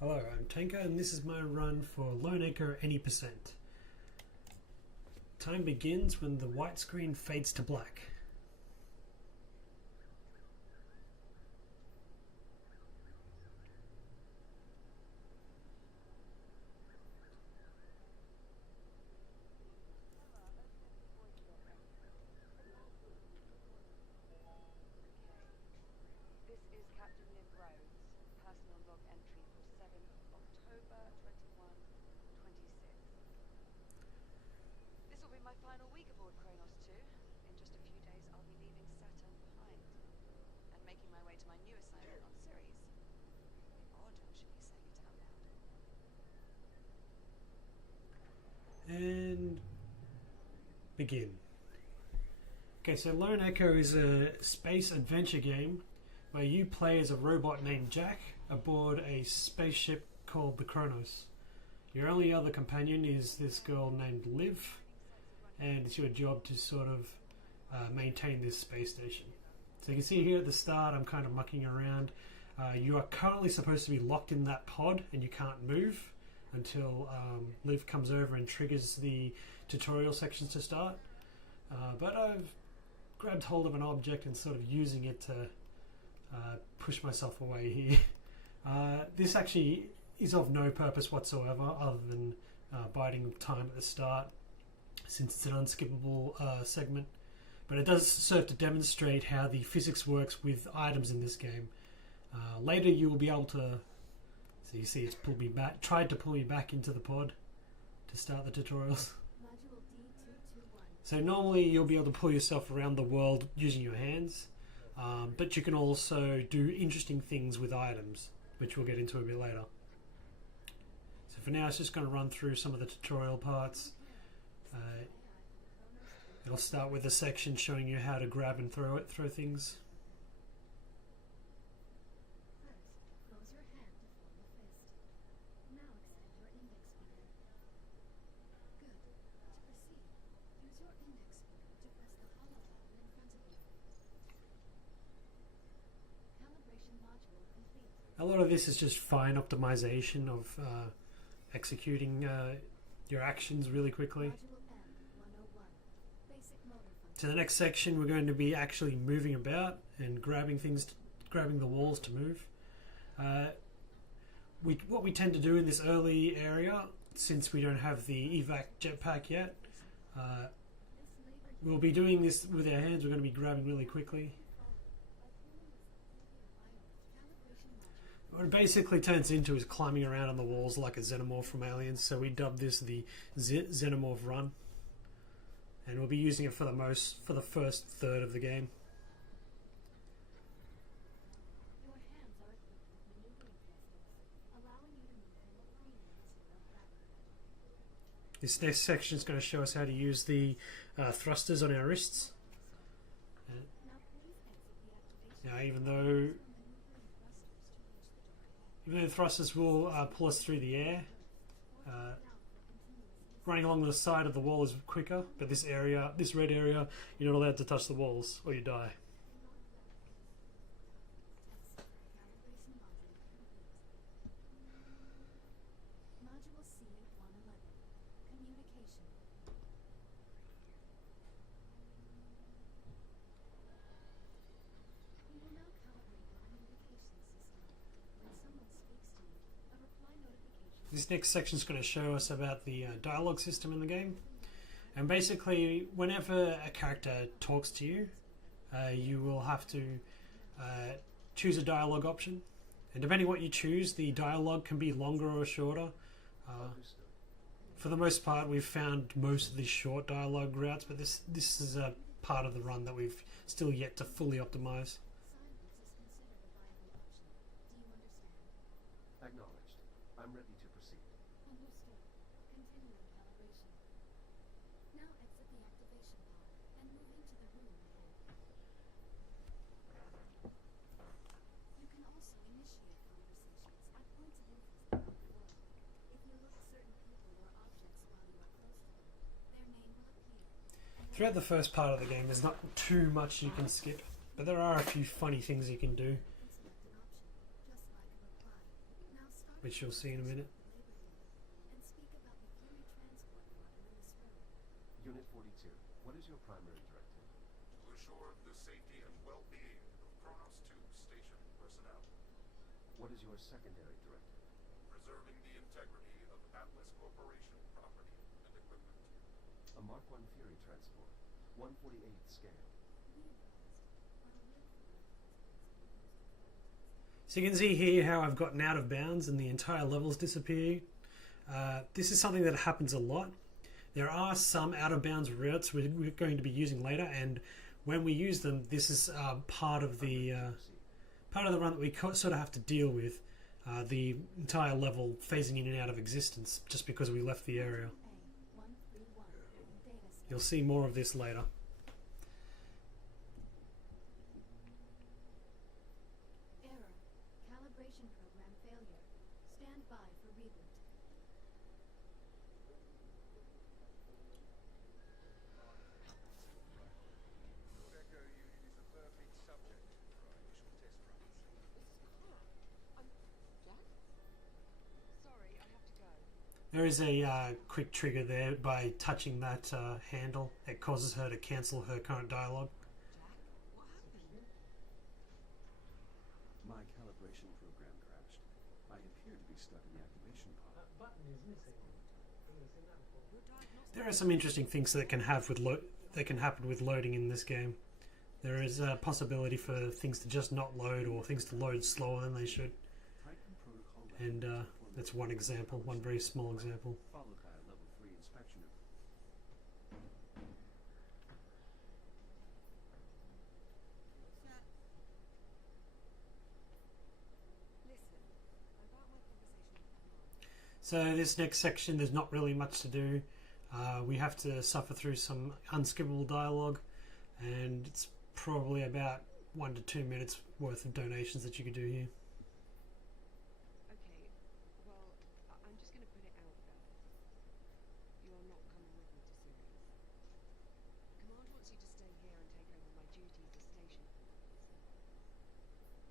Hello, I'm Tanker and this is my run for Lone Echo any percent. Time begins when the white screen fades to black. And begin. Okay, so Lone Echo is a space adventure game where you play as a robot named Jack aboard a spaceship called the Kronos. Your only other companion is this girl named Liv, and it's your job to sort of maintain this space station. So you can see here at the start I'm kind of mucking around. You are currently supposed to be locked in that pod and you can't move until Liv comes over and triggers the tutorial sections to start. But I've grabbed hold of an object and sort of using it to push myself away here. This actually is of no purpose whatsoever other than biding time at the start, since it's an unskippable segment. But it does serve to demonstrate how the physics works with items in this game. Later you will be able to, so you see it's pulled me back, tried to pull me back into the pod to start the tutorials. So normally you'll be able to pull yourself around the world using your hands, but you can also do interesting things with items, which we'll get into a bit later. So for now it's just going to run through some of the tutorial parts. It'll start with a section showing you how to grab and throw things. A lot of this is just fine optimization of executing your actions really quickly. To the next section, we're going to be actually moving about and grabbing things, grabbing the walls to move. What we tend to do in this early area, since we don't have the evac jetpack yet, we'll be doing this with our hands. We're going to be grabbing really quickly. What it basically turns into is climbing around on the walls like a xenomorph from Aliens, so we dubbed this the xenomorph run, and we'll be using it for the first third of the game. This next section is going to show us how to use the thrusters on our wrists. Now, even though the thrusters will pull us through the air, running along the side of the wall is quicker, but this area, this red area, you're not allowed to touch the walls or you die. This next section is going to show us about the dialogue system in the game. And basically, whenever a character talks to you, you will have to choose a dialogue option. And depending on what you choose, the dialogue can be longer or shorter. For the most part, we've found most of the short dialogue routes, but this is a part of the run that we've still yet to fully optimize. Acknowledged. I'm ready to proceed. Understood. Continuing calibration. Now exit the activation pod and move into the room ahead. You can also initiate conversations at points of interest around the world. If you look at certain people or objects while you are close to them, their name will appear. Throughout the first part of the game, there's not too much you can skip, but there are a few funny things you can do. Select an option, just like a reply. Now start which you'll see in a minute. And speak about the Fury transport model in this room. Unit 42, what is your primary directive? To assure the safety and well-being of Kronos 2 station personnel, What is your secondary directive? preserving the integrity of Atlas Corporation property and equipment. A Mark I Fury transport, 148 scale. So you can see here how I've gotten out of bounds and the entire levels disappear. This is something that happens a lot. There are some out of bounds routes we're going to be using later, and when we use them, this is part of the run that we sort of have to deal with. The entire level phasing in and out of existence just because we left the area. You'll see more of this later. Error. Calibration program failure. Stand by for reboot. Your Echo unit is a perfect subject for our initial test runs. Jack? Sorry, I have to go. There is a quick trigger there by touching that handle. It causes her to cancel her current dialogue. Jack? What happened? My calibration program crashed. I appear to be stuck in the activation pod. Your diagnostic. There are some interesting things that can happen with loading in this game. There is a possibility for things to just not load, or things to load slower than they should. Titan protocol And that's one example, one very small example. followed by a level 3 inspection of Listen, about my conversation with Command. So this next section, there's not really much to do. We have to suffer through some unskippable dialogue, and it's probably about 1 to 2 minutes worth of donations that you could do here. Okay, well, I'm just going to put it out there. You're not coming with me to Sirius. Command wants you to stay here and take over my duties as station coordinator.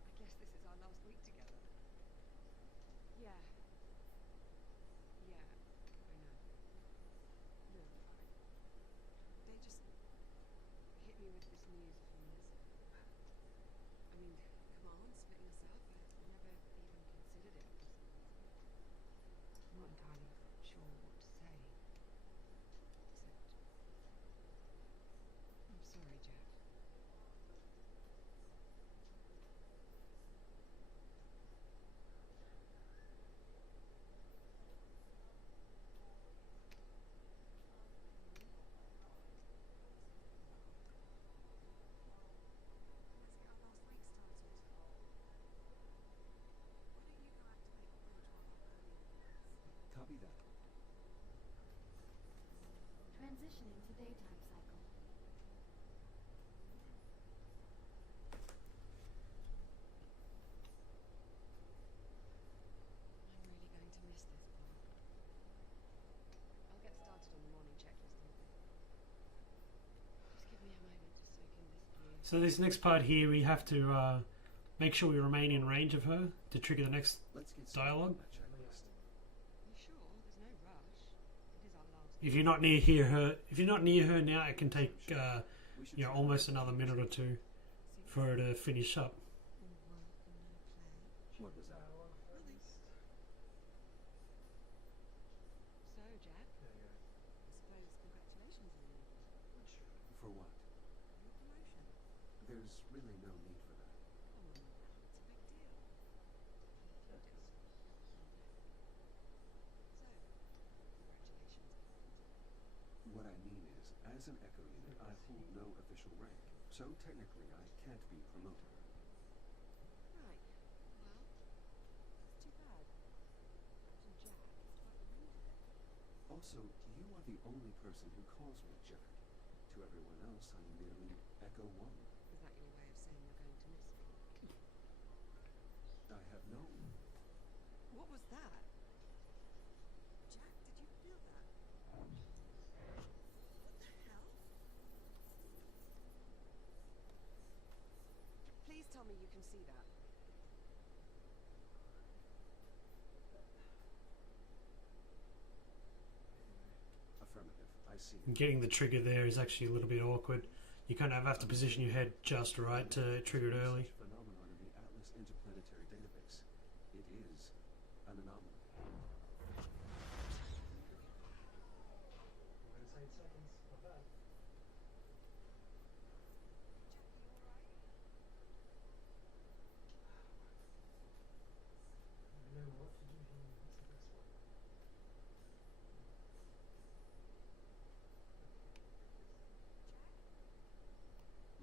I guess this is our last week together. Yeah. Yeah, I know. No, fine. They just hit me with this news a few minutes ago. I mean, Command splitting us up, I never even considered it. I'm not entirely sure what to say. Except, I'm sorry, Jack. Let's get our last week started. Why don't you go activate the bridge while I'm early in advance? Copy that. Transitioning to daytime cycle. I'm really going to miss this part. I'll get started on the morning checklist in a bit. Just give me a moment to soak in this view. So this next part here, we have to make sure we remain in range of her to trigger the next Let's get dialogue. started on that checklist. You sure? There's no rush. It is our last. If you're not near her now, it can take We should try almost another minute or two for her to finish up. All work and no play. What was that? Nothing. So, Jack? I suppose congratulations on For what? your promotion. There's really no need for that. Come on now, it's a big deal. So, congratulations. What I mean is, as an Echo unit, I hold no official rank, so technically I can't be promoted. Right. Well, that's too bad. Captain Jack is quite rude. Also, you are the only person who calls me Jack. To everyone else, I'm merely Echo 1. Is that your way of saying you're going to miss me? I have no... What was that? Jack, did you feel that? What the hell? Please tell me you can see that. see. Getting the trigger there is actually a little bit awkward. You kind of have to position your head just right to trigger it early. Phenomenon in the Atlas Interplanetary Database. It is an anomaly.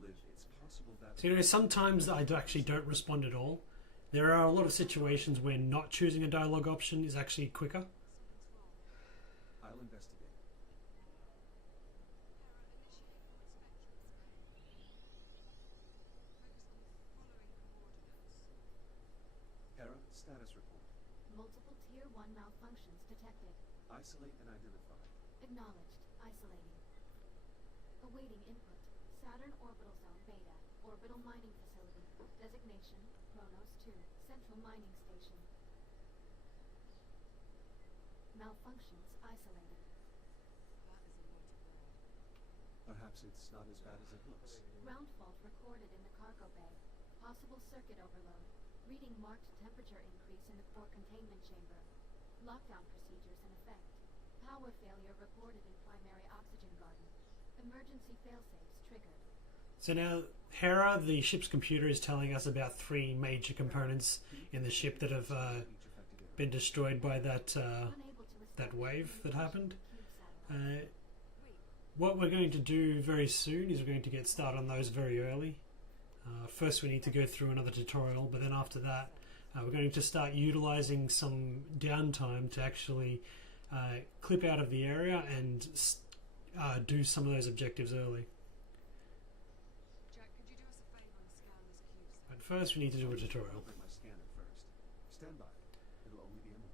Liv, it's possible that So sometimes I actually don't respond at all. There are a lot of situations where not choosing a dialogue option is actually quicker. I'll investigate. Hera, status report. Multiple Tier 1 malfunctions detected. Isolate and identify. Acknowledged. Isolating. Awaiting input. Saturn Orbital Zone Beta. Orbital Mining Facility. Designation, Kronos 2. Central Mining Station. Malfunctions isolated. That is a lot of word. Perhaps it's not as bad as it looks. Ground fault recorded in the cargo bay. Possible circuit overload. Reading marked temperature increase in the core containment chamber. Lockdown procedures in effect. Power failure reported in primary oxygen garden. Emergency failsafes triggered. So now Hera, the ship's computer, is telling us about 3 major components in the ship that have been destroyed by that Unable to that wave that happened. satellite. What we're going to do very soon is we're going to get started on those very early. First we need to go through another tutorial, but then after that we're going to start utilizing some downtime to actually clip out of the area and do some of those objectives early. Jack, could you do us a favour and scan this cube? But first we need to do a tutorial. I'll open my scanner first. Stand by. It'll only be a moment.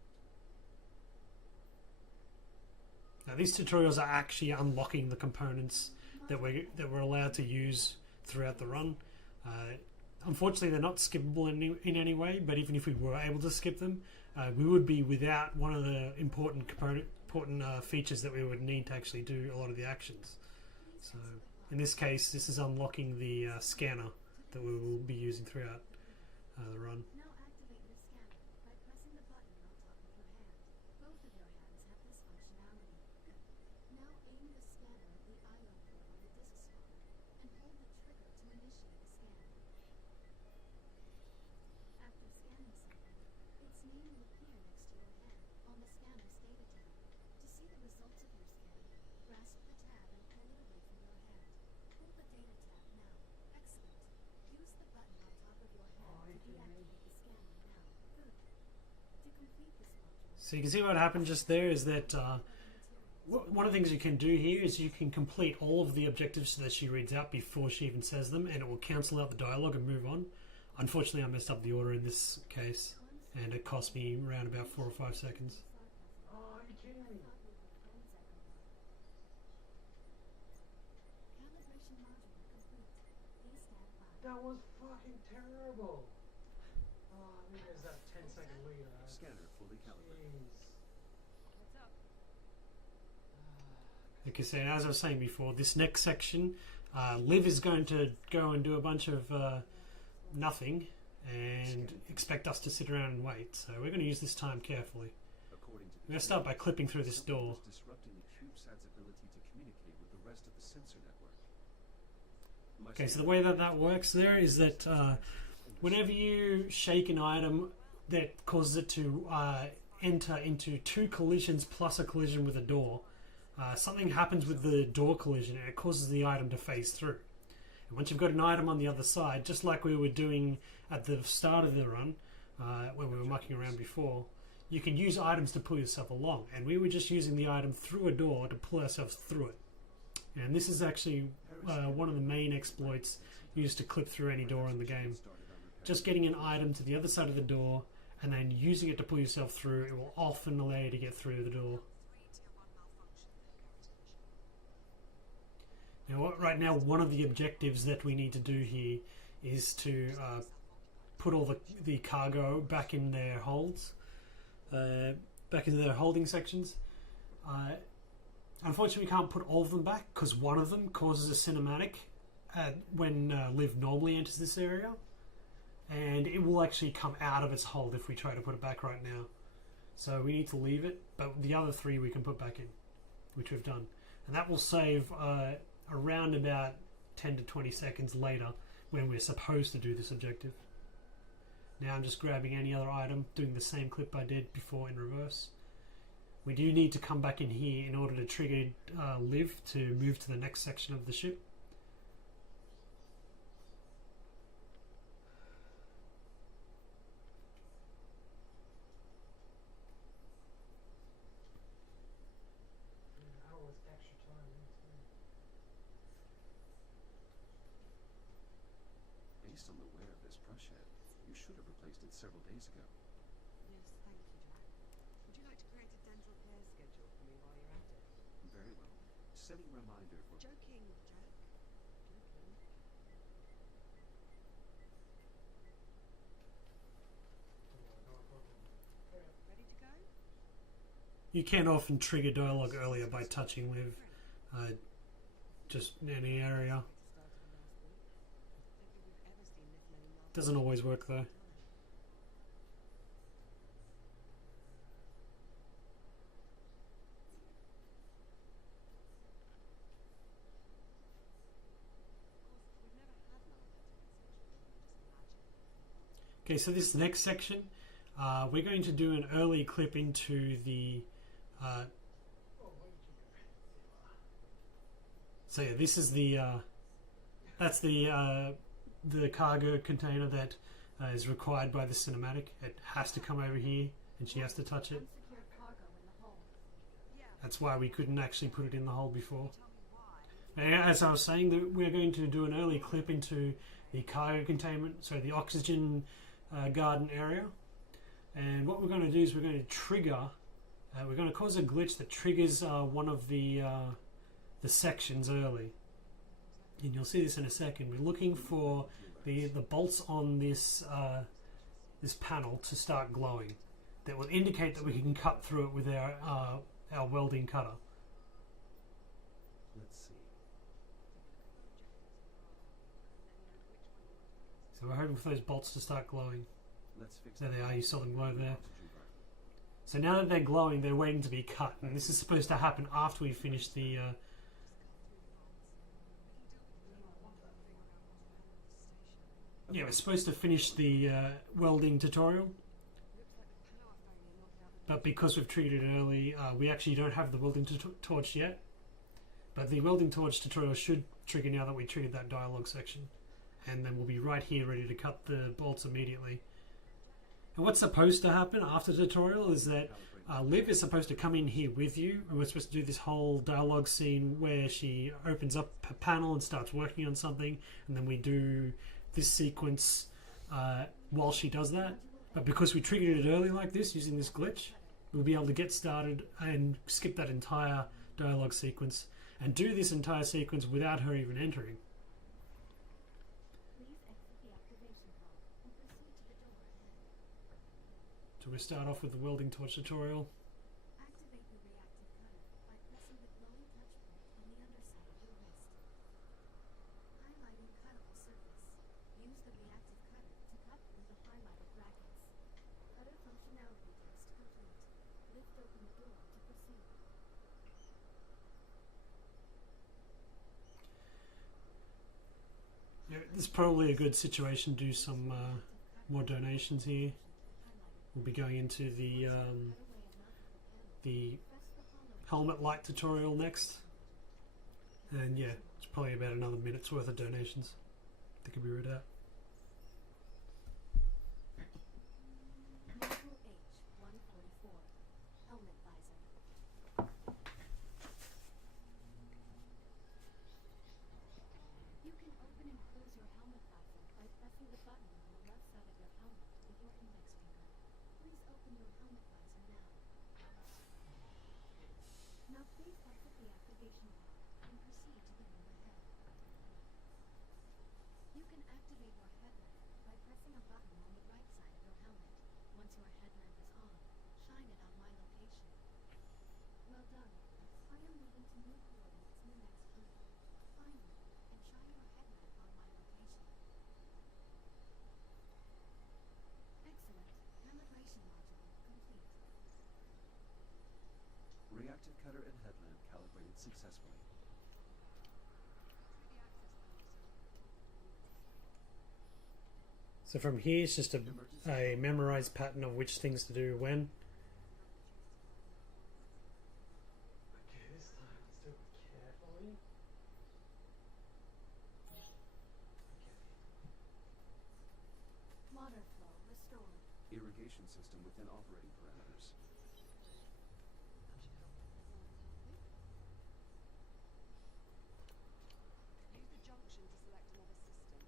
Now these tutorials are actually unlocking the components that we're allowed to use throughout the run. Unfortunately, they're not skippable in any way. But even if we were able to skip them, we would be without one of the important features that we would need to actually do a lot of the actions. So in this case, this is unlocking the scanner that we will be using throughout the run. Now activate the scanner by pressing the button on top of your hand. Both of your hands have this functionality. Now aim the scanner at the IO port on the disk spot and hold the trigger to initiate the scan. After scanning something, its name will appear next to your hand on the scanner's data tab. To see the results of your scan, grasp the tab and pull it away from your hand. Pull the data tab now. Excellent. Use the button on top of your hand to deactivate the scanner now. Good. To complete this module, So you can see what happened just there is that one of the things you can do here is you can complete all of the objectives that she reads out before she even says them, and it will cancel out the dialogue and move on. Unfortunately, I messed up the order in this case, and it cost me around about 4 or 5 seconds. Oh, are you kidding me? calibration module complete. Please stand by. That was fucking terrible. Oh, I mean, there's that 10-second lead. Scanner fully calibrated. Jeez. What's up? Like I said, as I was saying before, this next section, Liv is going to go and do a bunch of nothing and expect us to sit around and wait. So we're going to use this time carefully. According to We're going to start by clipping through this something door. was disrupting the CubeSat's ability to communicate with the rest of the sensor network. My Okay, so the scanner- way that works there is that whenever you shake an item that causes it to enter into 2 collisions plus a collision with a door, something happens with the door collision and it causes the item to phase through. And once you've got an item on the other side, just like we were doing at the start of the run, when we were mucking around before, you can use items to pull yourself along. And we were just using the item through a door to pull ourselves through it. And this is actually one of the main exploits used to clip through any door in the game. Just getting an item to the other side of the door and then using it to pull yourself through, it will often allow you to get through the door. 3 tier 1 malfunction. Now, right now, one of the objectives that we need to do here is to put all the cargo back in their holds, back into their holding sections. Unfortunately, we can't put all of them back because one of them causes a cinematic when Liv normally enters this area, and it will actually come out of its hold if we try to put it back right now. So we need to leave it, but the other three we can put back in, which we've done. And that will save around about 10 to 20 seconds later when we're supposed to do this objective. Now I'm just grabbing any other item, doing the same clip I did before in reverse. We do need to come back in here in order to trigger Liv to move to the next section of the ship. An hour with extra time in too. Based on the wear of this brush head, you should have replaced it several days ago. Yes, thank you, Jack. Would you like to create a dental care schedule for me while you're at it? Very well. Setting a reminder for... Joking, Jack. Joking. Ready to go? You can often trigger dialogue earlier by touching Liv, just in any area. Doesn't always work though. Okay, so this next section, we're going to do an early clip into the. So yeah, this is the. That's the cargo container that is required by the cinematic. It has to come over here, and she has to touch it. Unsecured cargo in the hold. That's why we couldn't actually put it in the hole before. And as I was saying, we're going to do an early clip into the cargo containment, so the oxygen garden area. And what we're going to do is we're going to trigger, we're going to cause a glitch that triggers one of the sections early. And you'll see this in a second. We're looking for the bolts on this this panel to start glowing. That will indicate that we can cut through it with our welding cutter. Let's see. So we're hoping for those bolts to start glowing. Let's fix There they are, you saw them glow there. oxygen garden. So now that they're glowing, they're waiting to be cut. And this is supposed to happen after we finish the... Yeah, we're supposed to finish the welding tutorial. But because we've triggered it early, we actually don't have the welding torch yet. But the welding torch tutorial should trigger now that we triggered that dialogue section. And then we'll be right here ready to cut the bolts immediately. And what's supposed to happen after the tutorial is that Liv is supposed to come in here with you, and we're supposed to do this whole dialogue scene where she opens up her panel and starts working on something, and then we do this sequence while she does that. But because we triggered it early like this, using this glitch, we'll be able to get started and skip that entire dialogue sequence and do this entire sequence without her even entering. Please exit the activation pod and proceed to the door ahead. So we start off with the welding torch tutorial. Activate the reactive cutter by pressing the glowing touch point on the underside of your wrist. Highlighting cuttable surface. Use the reactive cutter to cut through the highlighted brackets. Cutter functionality test complete. Lift open the door to proceed. Yeah, this is probably a good situation to do some more donations here. We'll be going into the helmet light tutorial next. And yeah, it's probably about another minute's worth of donations that could be read out. Module H-144. Helmet visor. You can open and close your helmet visor by pressing the button on the left side of your helmet with your index finger. Please open your helmet visor now. Now please exit the activation pod and proceed to the room ahead. You can activate Active cutter and headlamp calibrated successfully. So from here, it's just a memorized pattern of which things to do when. Okay, this time let's do it carefully. Okay. Water flow restored. Irrigation system within operating parameters. Use the junction to select another system.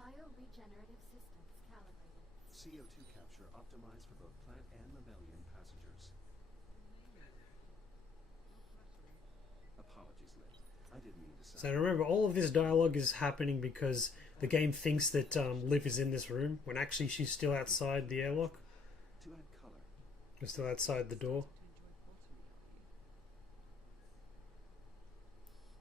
Bioregenerative systems calibrated. CO2 capture optimized for both plant and mammalian passengers. Apologies, Liv. I didn't mean to So sound. remember, all of this dialogue is happening because the game thinks that Liv is in this room when actually she's still outside the airlock. To add color, She's still outside the door.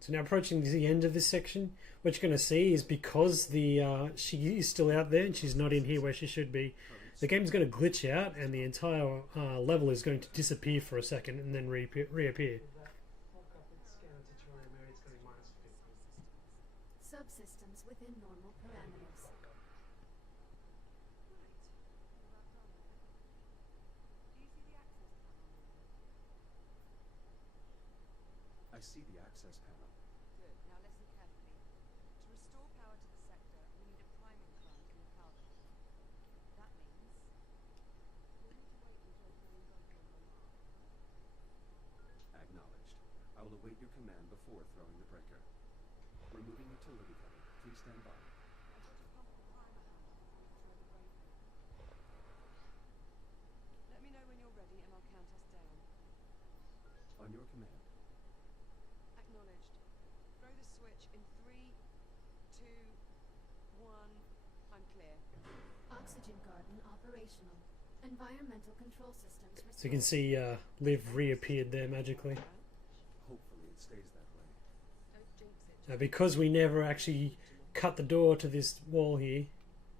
So now approaching the end of this section, what you're going to see is because the she is still out there and she's not in here where she should be, the game's going to glitch out and the entire level is going to disappear for a second and then reappear. With that fuck up with scanner tutorial, maybe it's going to be minus 50. Subsystems within normal parameters. Right. Well, that's done then. Do you see the access panel now? I see the access panel. Good. Now listen carefully. To restore power to the sector, we need a priming current in the power cable. That means we'll need to wait until throwing breaker on the mark. Acknowledged. I will await your command before throwing the breaker. Removing utility cover. Please stand by. I want to pump the primer handle before you throw the breaker. Let me know when you're ready and I'll count us down. On your command. Acknowledged. Throw the switch in 3, 2, 1. I'm clear. Oxygen garden operational. Environmental control systems restored. So you can see Liv reappeared there magically. Hopefully it stays that way. Don't jinx it. Now because we never actually cut the door to this wall here,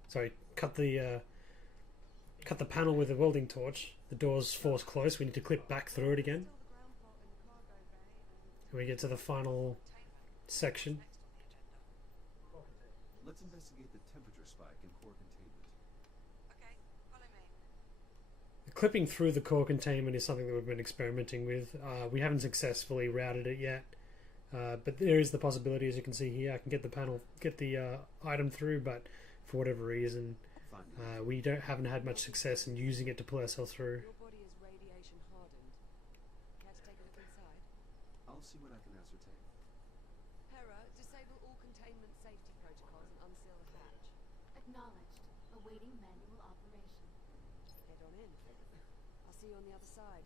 sorry, cut the panel with a welding torch, the door's forced close, we need to clip back through it again. Still the ground fault in the cargo bay and And we get to the final section. next on the agenda. Core containment. Let's investigate the temperature spike in core containment. Okay, follow me. Clipping through the core containment is something that we've been experimenting with. We haven't successfully routed it yet, but there is the possibility, as you can see here, I can get the item through, but for whatever reason, Finding we haven't had much success in using it to pull ourselves through. Your body is radiation hardened. Care to take a look inside? I'll see what I can ascertain. Hera, disable all containment safety protocols and unseal the hatch. Acknowledged. Awaiting manual operation. Get on in. I'll see you on the other side.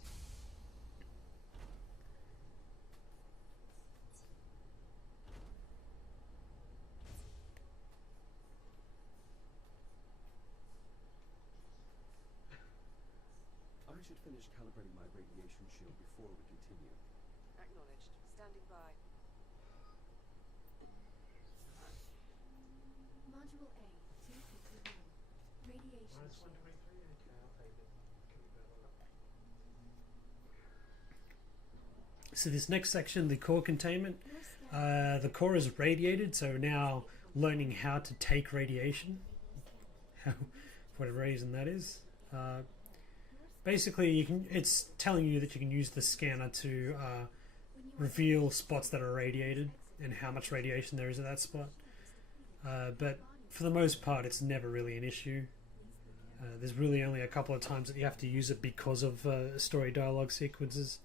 I should finish calibrating my radiation shield before we continue. Acknowledged. Standing by. Module A, 251. Radiation Minus shield. 123? Okay, I'll take it. Can be better. So this next section, the core containment, Your scan. the core is radiated, so now learning how to take radiation, for whatever reason that is. Basically, it's telling you that you can use the scanner to reveal spots that are radiated and how much radiation there is at that spot. But for the most part, it's never really an issue. There's really only a couple of times that you have to use it because of story dialogue sequences,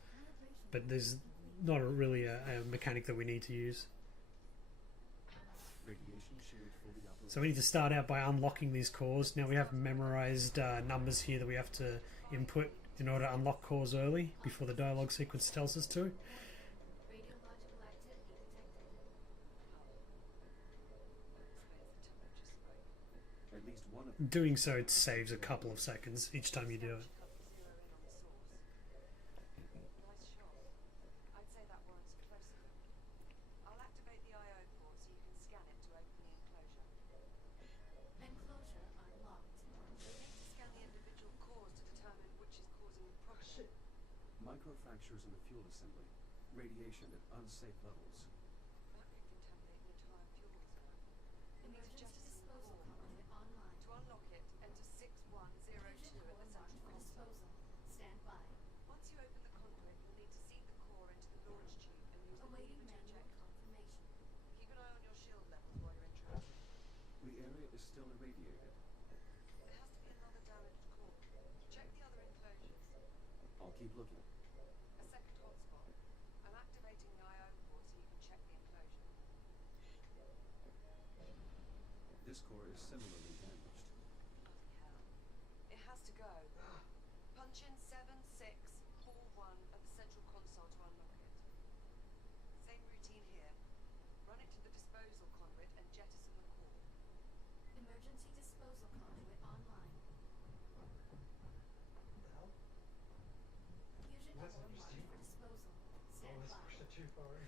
but there's not really a mechanic that we need to use. Radiation shield fully operational. So we need to start out by unlocking these cores. Now we have memorized numbers here that we have to input in order to unlock cores early before the dialogue sequence tells us to. Radiological activity detected. At least one of Doing so it saves a couple of seconds each time you do it. Zero in on the source. Nice shot. I'd say that warrants a closer look. I'll activate the I/O port so you can scan it to open the enclosure. Enclosure unlocked. You'll need to scan the Microfractures in the fuel assembly. Radiation at unsafe levels. That could contaminate the entire fuel reserve. We need to Emergency jettison the disposal core. conduit online. To unlock it, enter 6102 Fusion at the core marked central for console. disposal. Stand by. Once you open the conduit, you'll need to seat the core into the launch tube and use the Awaiting lever to manual eject. confirmation. Keep an eye on your shield levels while you're in transit. The area is still irradiated. There has to be another damaged core. Check the other enclosures. I'll keep looking. A second hotspot. I'm activating the IO port so you can check the enclosure. This core is similarly damaged. Bloody hell. It has to go. Punch in 7641 at the central console to unlock it. Same routine here. Run it to the disposal conduit and jettison the core. Emergency disposal conduit online. What the hell? Fusion That's core marked interesting. for disposal. Stand Oh, let's by. push it too far in.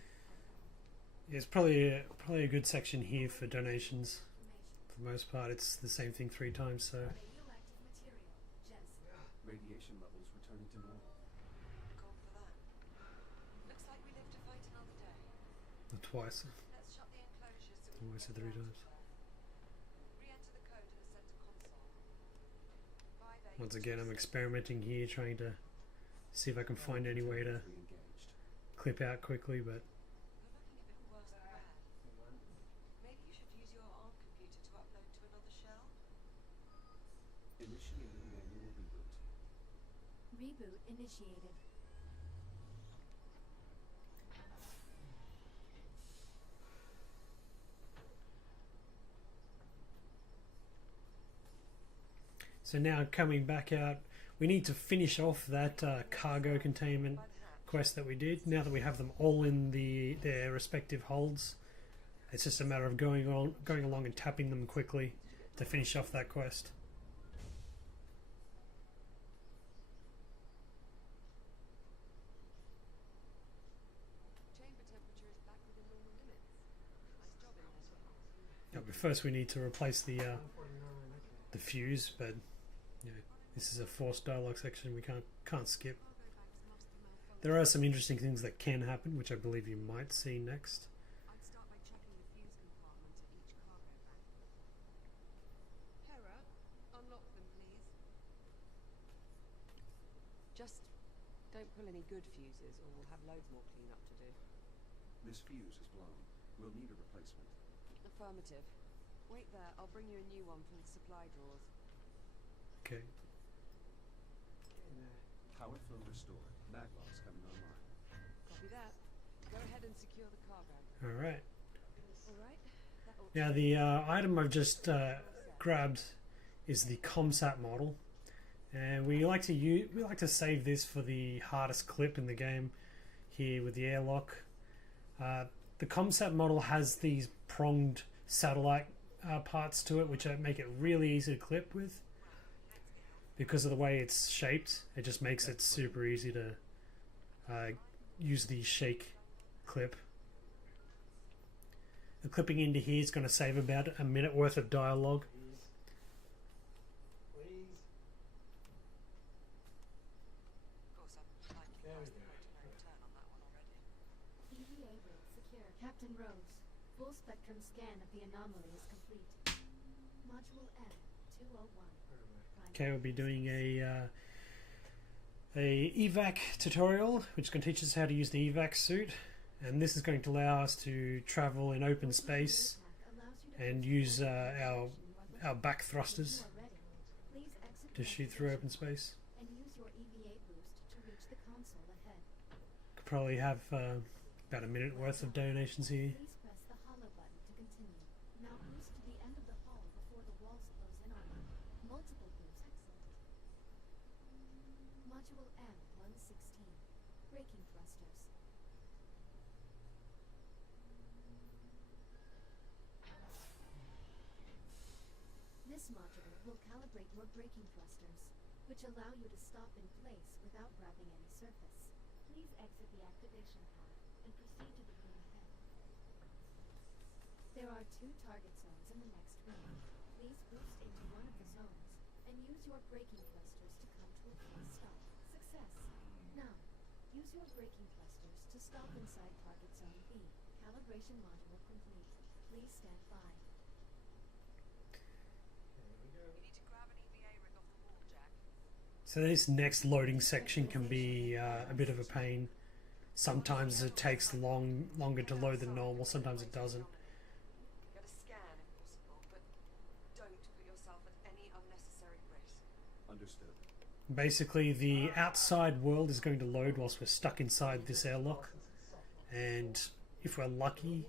Yeah, it's probably a good section here for donations. Information. For the most part, it's the same thing 3 times, so Radioactive material. Jettison. Radiation levels returning to normal. Gone for that. Looks like we live to fight another day. twice. Let's shut the enclosures so we Almost can said get 3 down times. to there. Re-enter the code in the center console. 58 Once again, I'm experimenting here, trying to see if I can find any way to Re-engaged. clip out quickly, but You're looking a bit worse than bad. Maybe you should use your ARC computer to upload to another shell? Initiating manual reboot. Reboot initiated. so now coming back out, we need to finish off that cargo containment By the hatch. quest that we did. Now that we have them all in their respective holds, it's just a matter of going along and tapping them quickly to finish off that quest. Chamber temperature is back within normal limits. Nice job in there. Yeah, but first we need to replace the 149 okay. fuse, but you know, this is a forced dialogue section we can't skip. Cargo bags must have malfunctioned. There are some interesting things that can happen, which I believe you might see next. I'd start by checking the fuse compartment at each cargo bag. Hera, unlock them, please. Just don't pull any good fuses, or we'll have loads more cleanup to do. This fuse is blown. We'll need a replacement. Affirmative. Wait there, I'll bring you a new one from the supply drawers. Okay. Getting there. Power flow restored. Maglocks coming online. Copy that. Go ahead and secure the cargo. All right. Alright? That ought Now to the item I've just grabbed is the ComSat model, and we like to save this for the hardest clip in the game. Here with the airlock, the ComSat model has these pronged satellite parts to it, which make it really easy to clip with. Because of the way it's shaped, it just makes it super easy to use the shake clip. The clipping into here is going to save about a minute worth of dialogue. Please. Please. Of course, I'd like to There we pass the go. rotary turn on that one already. EVA route secure. Captain Rose. Full spectrum scan of the anomaly is complete. Module M 201. Where am I? Okay, we'll be doing a evac tutorial, which is going to teach us how to use the evac suit, and this is going to allow us to travel in open space and use our back thrusters to shoot through open space. And use your EVA boost to reach the console ahead. Could probably have about a minute worth of donations here. Please press the hollow button to continue. Now boost to the end of the hull before the walls close in on you. Multiple boosts. Excellent. Module M 116. Braking thrusters. This module will calibrate your braking thrusters, which allow you to stop in place without grabbing any surface. Please exit the activation pod and proceed to the room ahead. There are 2 target zones in the next room. Please boost into one of the zones and use your braking thrusters to come to a full stop. Success. Now, Use your braking thrusters to stop inside target zone B. Calibration module complete. Please stand by. Here we go. You need to grab an EVA rig off the wall, Jack. So this next loading section can be a bit of a pain. Sometimes it takes longer to load than normal, sometimes it doesn't. Get a scan if possible, but don't put yourself at any unnecessary risk. Understood. Basically, the outside world is going to load whilst we're stuck inside this airlock, and if we're lucky,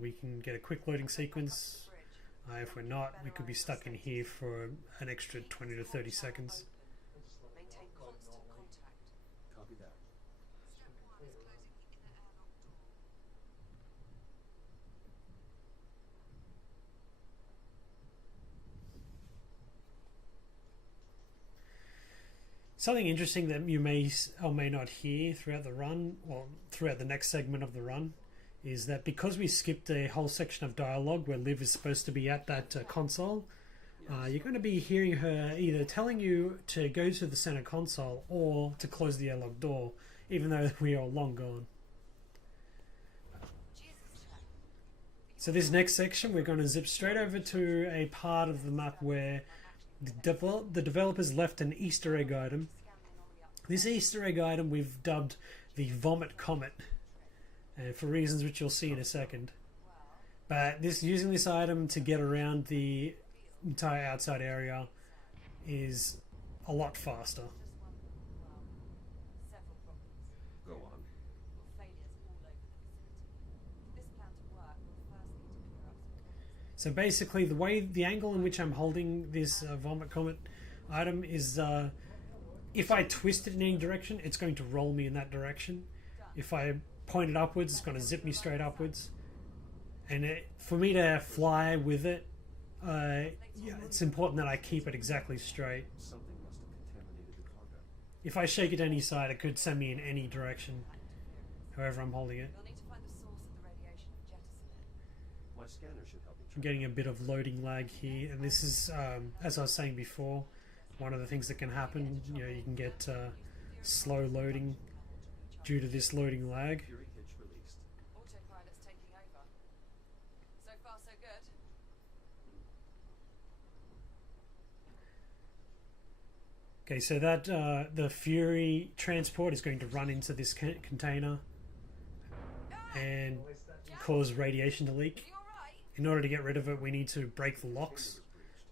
we can get a quick loading sequence. If we're not, we could be stuck in here for an extra 20 to 30 seconds. We'll just let it Maintain load constant normally. contact. Copy that. Step 1 is closing the inner airlock door. Something interesting that you may or may not hear throughout the run, or throughout the next segment of the run, is that because we skipped a whole section of dialogue where Liv is supposed to be at that console, you're going to be hearing her either telling you to go to the center console or to close the airlock door, even though we are long gone. Jesus, Jack. So this next section, we're going to zip straight over to a part of the map where the developers left an Easter egg item. This Easter egg item we've dubbed the Vomit Comet, for reasons which you'll see in a second. But using this item to get around the entire outside area is a lot faster. Several problems. Go on. Or failures all over the vicinity. For this plan to work, we'll first need to clear up some problems. So basically, the angle in which I'm holding this Vomit Comet item is, if I twist it in any direction, it's going to roll me in that direction. If I point it upwards, it's going to zip me straight upwards. And for me to fly with it, it's important that I keep it exactly straight. Something must have contaminated the cargo. If I shake it any side, it could send me in any direction, however I'm holding it. You'll need to find the source of the radiation and jettison it. My scanner should help me I'm getting a bit of loading lag here, and this is, as I was saying before, one of the things that can happen. You know, you can get slow loading due to this loading lag. Fury hitch released. Autopilot's taking over. So far, so good. Okay, so that the Fury transport is going to run into this container and Always that. cause radiation to leak. You alright? In order to get rid of it, we need to break the locks,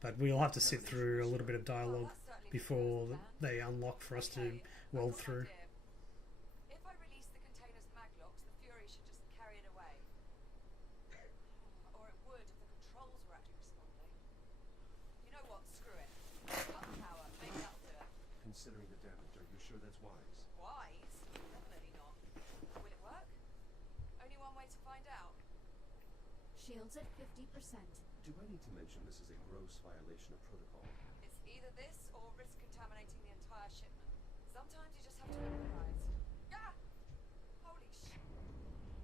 but we'll have to sit through a little bit of dialogue before they unlock for us to weld through. If I release the container's mag locks, the Fury should just carry it away. Or it would if the controls were actually responding. You know what? Screw it. Cut the power. Maybe that'll do it. Considering the damage, are you sure that's wise? Wise? Definitely not. Will it work? Only one way to find out. Shields at 50%. Do I need to mention this is a gross violation of protocol? It's either this or risk contaminating the entire shipment. Sometimes you just have to improvise. Ah! Holy shit.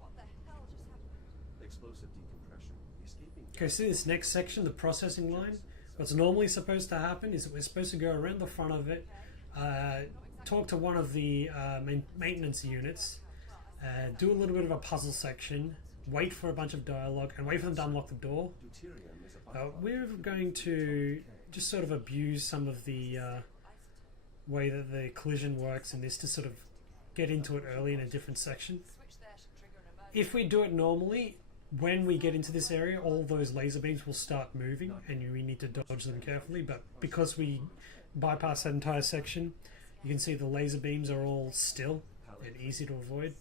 What the hell just happened? Explosive decompression. Escaping Okay, so this next section, the processing line, what's normally supposed to happen is that we're supposed to go around the front of it, talk to one of the maintenance units, do a little bit of a puzzle section, wait for a bunch of dialogue, and wait for them to unlock the door. deuterium is a We're going to just sort of abuse some of the way that the collision works in this to sort of get into it early in a different section. Switch there should trigger an emergency. If we do it normally, when we get into this area, all those laser beams will start moving and we need to dodge them carefully. But because we bypass that entire section, you can see the laser beams are all still and easy to avoid.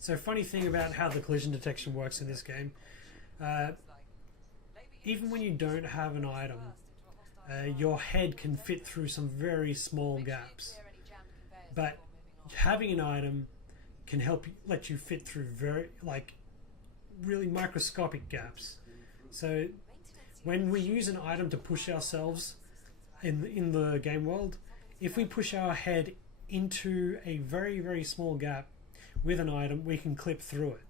So funny thing about how the collision detection works in this game, even when you don't have an item, your head can fit through some very small gaps. But having an item can help let you fit through really microscopic gaps. So when we use an item to push ourselves in the game world, if we push our head into a very, very small gap with an item, we can clip through it.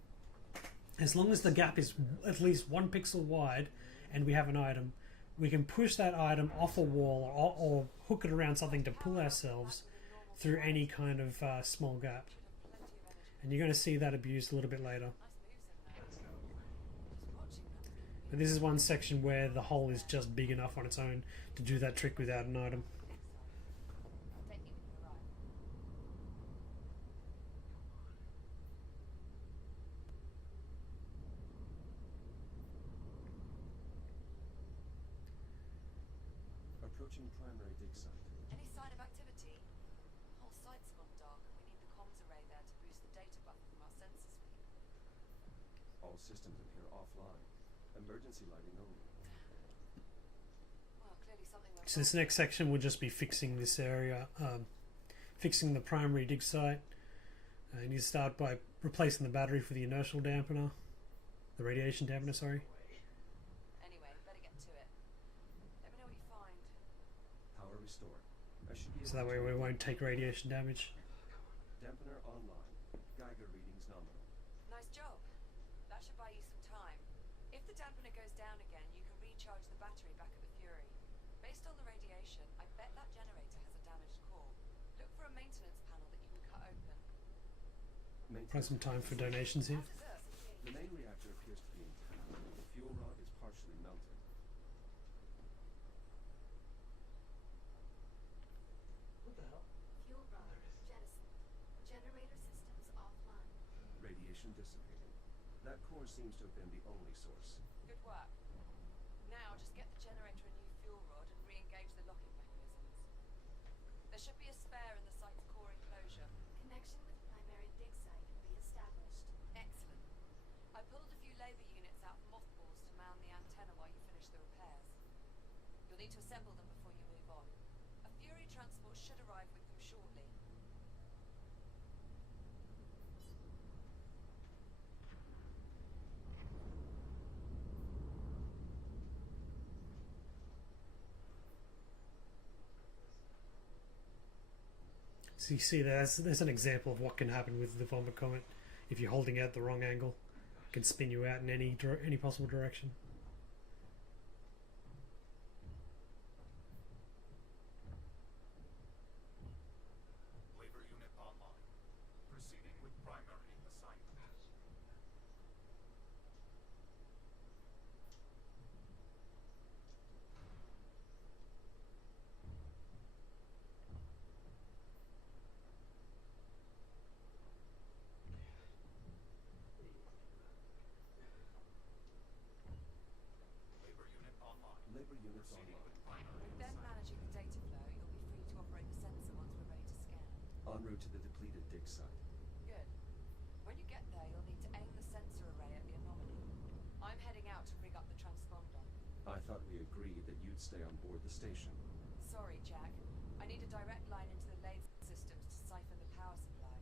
as long as the gap is at least 1 pixel wide and we have an item, we can push that item off a wall or hook it around something to pull ourselves through any kind of small gap. And you're going to see that abused a little bit later. But this is one section where the hole is just big enough on its own to do that trick without an item. Approaching primary dig site. Any sign of activity? The whole site's gone dark and we need the comms array there to boost the data buffer from our sensor suite. All systems appear offline. Emergency lighting only. Well, clearly something went So this next section will just be fixing this area, fixing the primary dig site. You need to start by replacing the battery for the inertial dampener, the radiation dampener, sorry. Anyway, better get to it. Let me know what you find. Power restored. I should be So that able way to- we won't take radiation damage. Dampener online. Geiger readings nominal. Nice job. That should buy you some time. If the dampener goes down again, you can recharge the battery back at the Fury. Based on the radiation, I bet that generator has a damaged core. Look for a maintenance panel that you can cut open. Probably some time for donations here. The main reactor appears to be intact. The fuel rod is partially melted. What the hell? Fuel rod jettisoned. Generator systems offline. Radiation dissipating. That core seems to have been the only source. Good work. Now just get the generator a new fuel rod and re-engage the locking mechanisms. There should be a spare in the site's core enclosure. Connection with primary dig site re-established. Excellent. I pulled a few labour units out of mothballs to mount the antenna while you finish the repairs. You'll need to assemble them before you move on. A Fury transport should arrive with them shortly. So you see there's an example of what can happen with the vomit comet. If you're holding out the wrong angle, it can spin you out in any possible direction. Labor unit online. Proceeding with primary assignment. Labor unit online. Labor units Proceeding online. with primary Then assignment. managing the data flow, you'll be free to operate the sensor once we're ready to scan. En route to the depleted dig site. Good. When you get there, you'll need to aim the sensor array at the anomaly. I'm heading out to rig up the transponder. I thought we agreed that you'd stay on board the station. Sorry, Jack. I need a direct line into the lathe systems to siphon the power supply.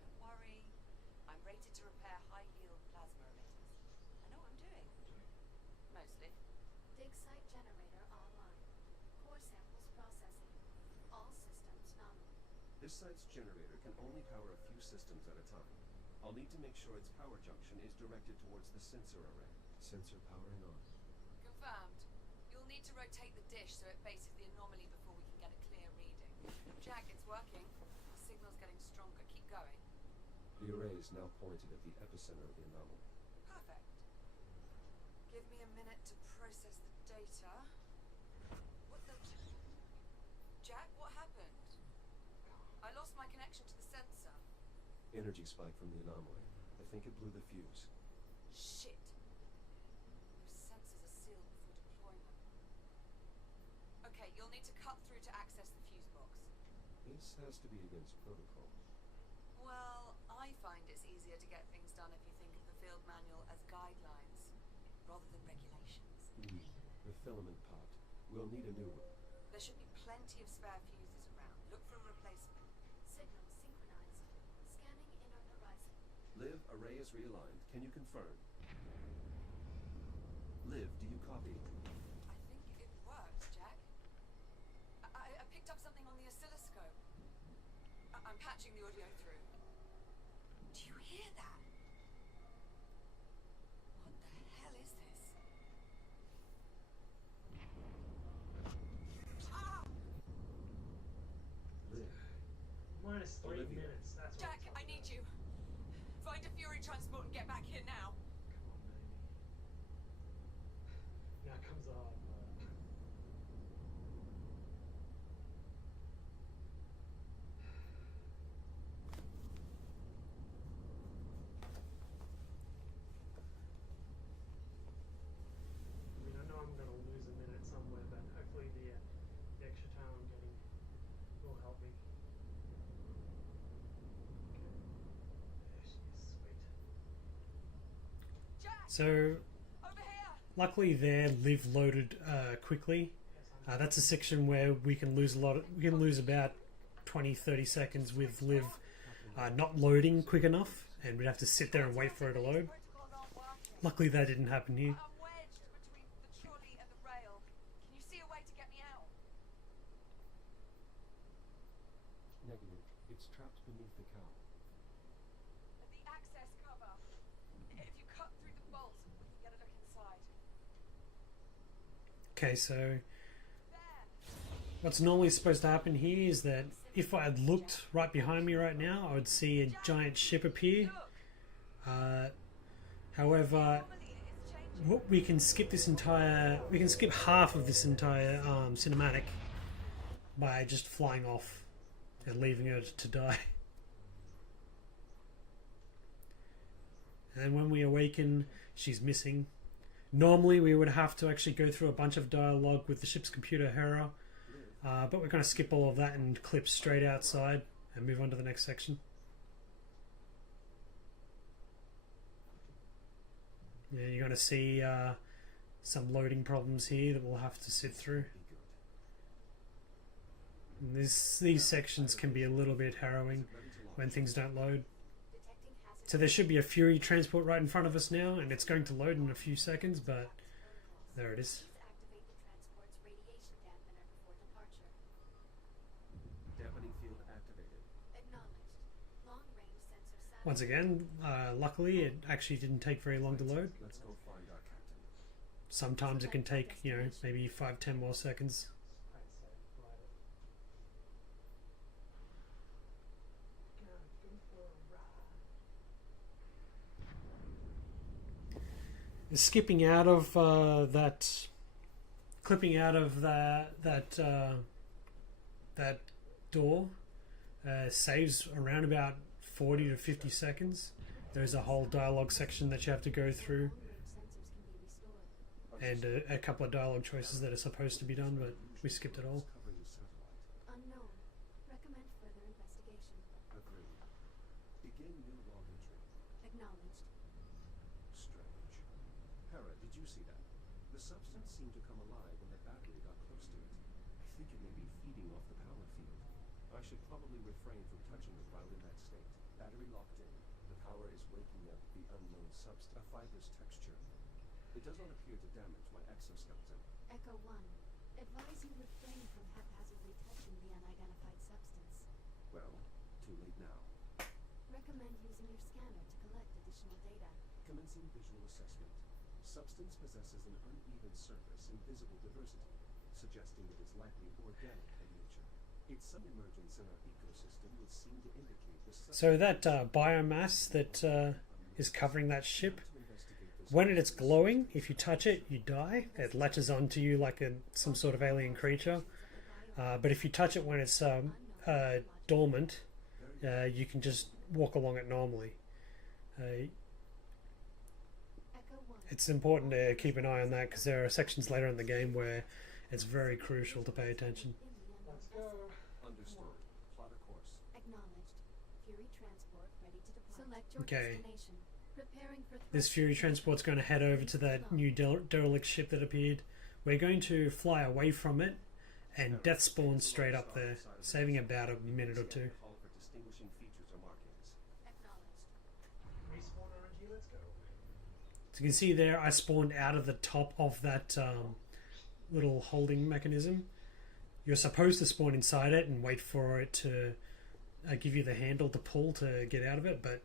Don't worry. I'm rated to repair high-yield plasma emitters. I know what I'm doing. Mostly. Dig site generator online. Core samples processing. All systems nominal. This site's generator can only power a few systems at a time. I'll need to make sure its power junction is directed towards the sensor array. Sensor powering on. Confirmed. You'll need to rotate the dish so it faces the anomaly before we can get a clear reading. Jack, it's working. The signal's getting stronger. Keep going. The array is now pointed at the epicenter of the anomaly. Perfect. Give me a minute to process the data. What the... Jack, what happened? I lost my connection to the sensor. Energy spike from the anomaly. I think it blew the fuse. Shit. Those sensors are sealed before deployment. Okay, you'll need to cut through to access the fuse box. This has to be against protocol. Well, I find it's easier to get things done if you think of the field manual as guidelines, rather than regulations. The filament popped. We'll need a new one. There should be plenty of spare fuses around. Look for a replacement. Signal synchronized. Scanning inner horizon. Liv, array is realigned. Can you confirm? Liv, do you copy? I think it worked. picked up something on the oscilloscope. I'm patching the audio through. Do you hear that? What the hell is this? Ah! Liv, Minus 3 Olivia. minutes. That's what Jack, I need you. Find a Fury transport and get back here now. Come on, baby. Now comes the hard part. I mean, I know I'm going to lose a minute somewhere, but hopefully the extra time I'm getting will help me. Okay. There she is, sweet. Jack, So over here. luckily there, Liv loaded quickly. Yes, That's a section where we can lose we can lose about 20-30 seconds with Liv not loading quick enough, and we'd have to sit there and wait for it to load. Protocols aren't working. Luckily that didn't happen here. I'm wedged between the trolley and the rail. Can you see a way to get me out? negative. It's trapped beneath the cow. The access cover. If you cut through the bolt, we can get a look inside. Okay, so There. what's normally supposed to happen here is that if I had looked right behind me right now, I would see a giant ship appear. Look. However, Normally it's changing. we can skip half of this entire cinematic by just flying off and leaving her to die. And when we awaken, she's missing. Normally we would have to actually go through a bunch of dialogue with the ship's computer error, but we're going to skip all of that and clip straight outside and move on to the next section. Yeah, you're going to see some loading problems here that we'll have to sit through. Be good. And these sections can be a little bit harrowing when things don't load. Detecting hazard. So there should be a Fury transport right in front of us now, and it's going to load in a few seconds, but there it is. Please activate the transport's radiation dampener before departure. Dampening field activated. Acknowledged. Long-range sensor satellite. Once again, luckily it actually didn't take very long to load. Let's go find our captain. Sometimes it can take, maybe 5-10 more seconds. I'd say glide it. Gonna go for a ride. Skipping out of that, clipping out of that door saves around about 40 to 50 seconds. There's a whole dialogue section that you have to go through, Long-range sensors can be restored. and a couple of dialogue choices that are supposed to be done, but we skipped it all. Covering the satellite. Unknown. Recommend further investigation. Agreed. Begin new log entry. Acknowledged. Strange. Hera, did you see that? The substance seemed to come alive when the battery got close to it. I think it may be feeding off the power field. I should probably refrain from touching it while in that state. Battery locked in. The power is waking up the unknown substance. A fibrous texture. It does not appear to damage my exoskeleton. Echo 1. Advise you refrain from haphazardly touching the unidentified substance. Well, too late now. Recommend using your scanner to collect additional data. Commencing visual assessment. Substance possesses an uneven surface and visible diversity, suggesting it is likely organic in nature. Its sudden emergence in our ecosystem would seem to indicate the So that biomass that is covering that ship, when it is glowing, if you touch it, you die. It latches onto you like some sort of alien creature. But if you touch it when it's dormant, you can just walk along it normally. Echo 1. It's important to keep an eye on that because there are sections later in the game where it's very crucial to pay attention. In the unknown Let's go. vessel. Understood. Plot a course. Acknowledged. Fury transport ready to depart. Select your Okay. destination. Preparing for This Fury transport's going to head over to that new derelict ship that appeared. We're going to fly away from it and death spawn straight up there, saving about a minute or two. Call for distinguishing features or markings. Acknowledged. Respawn RNG, let's go. So you can see there, I spawned out of the top of that little holding mechanism. you're supposed to spawn inside it and wait for it to give you the handle to pull to get out of it, but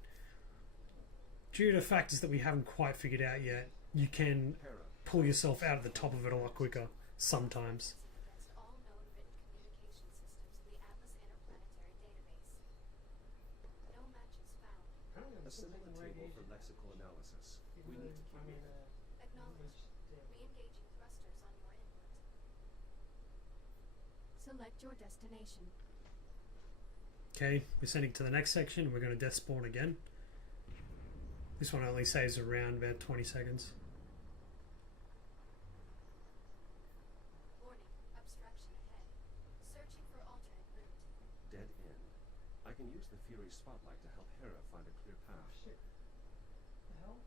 due to factors that we haven't quite figured out yet, you can Hera, pull yourself out of the top of it a lot quicker sometimes. Against all known written communication systems in the Atlas Interplanetary Database. No matches found. Apparently there's assemble something a table radiation. for lexical analysis. Even We though, need to keep I mean, moving. Acknowledged. yeah. Re-engaging thrusters on your input. Select your destination. Okay, we're sending to the next section. We're going to death spawn again. This one only saves around about 20 seconds. Warning, obstruction ahead. Searching for alternate route. Dead end. I can use the Fury spotlight to help Hera find a clear Oh, path. shit. The hell?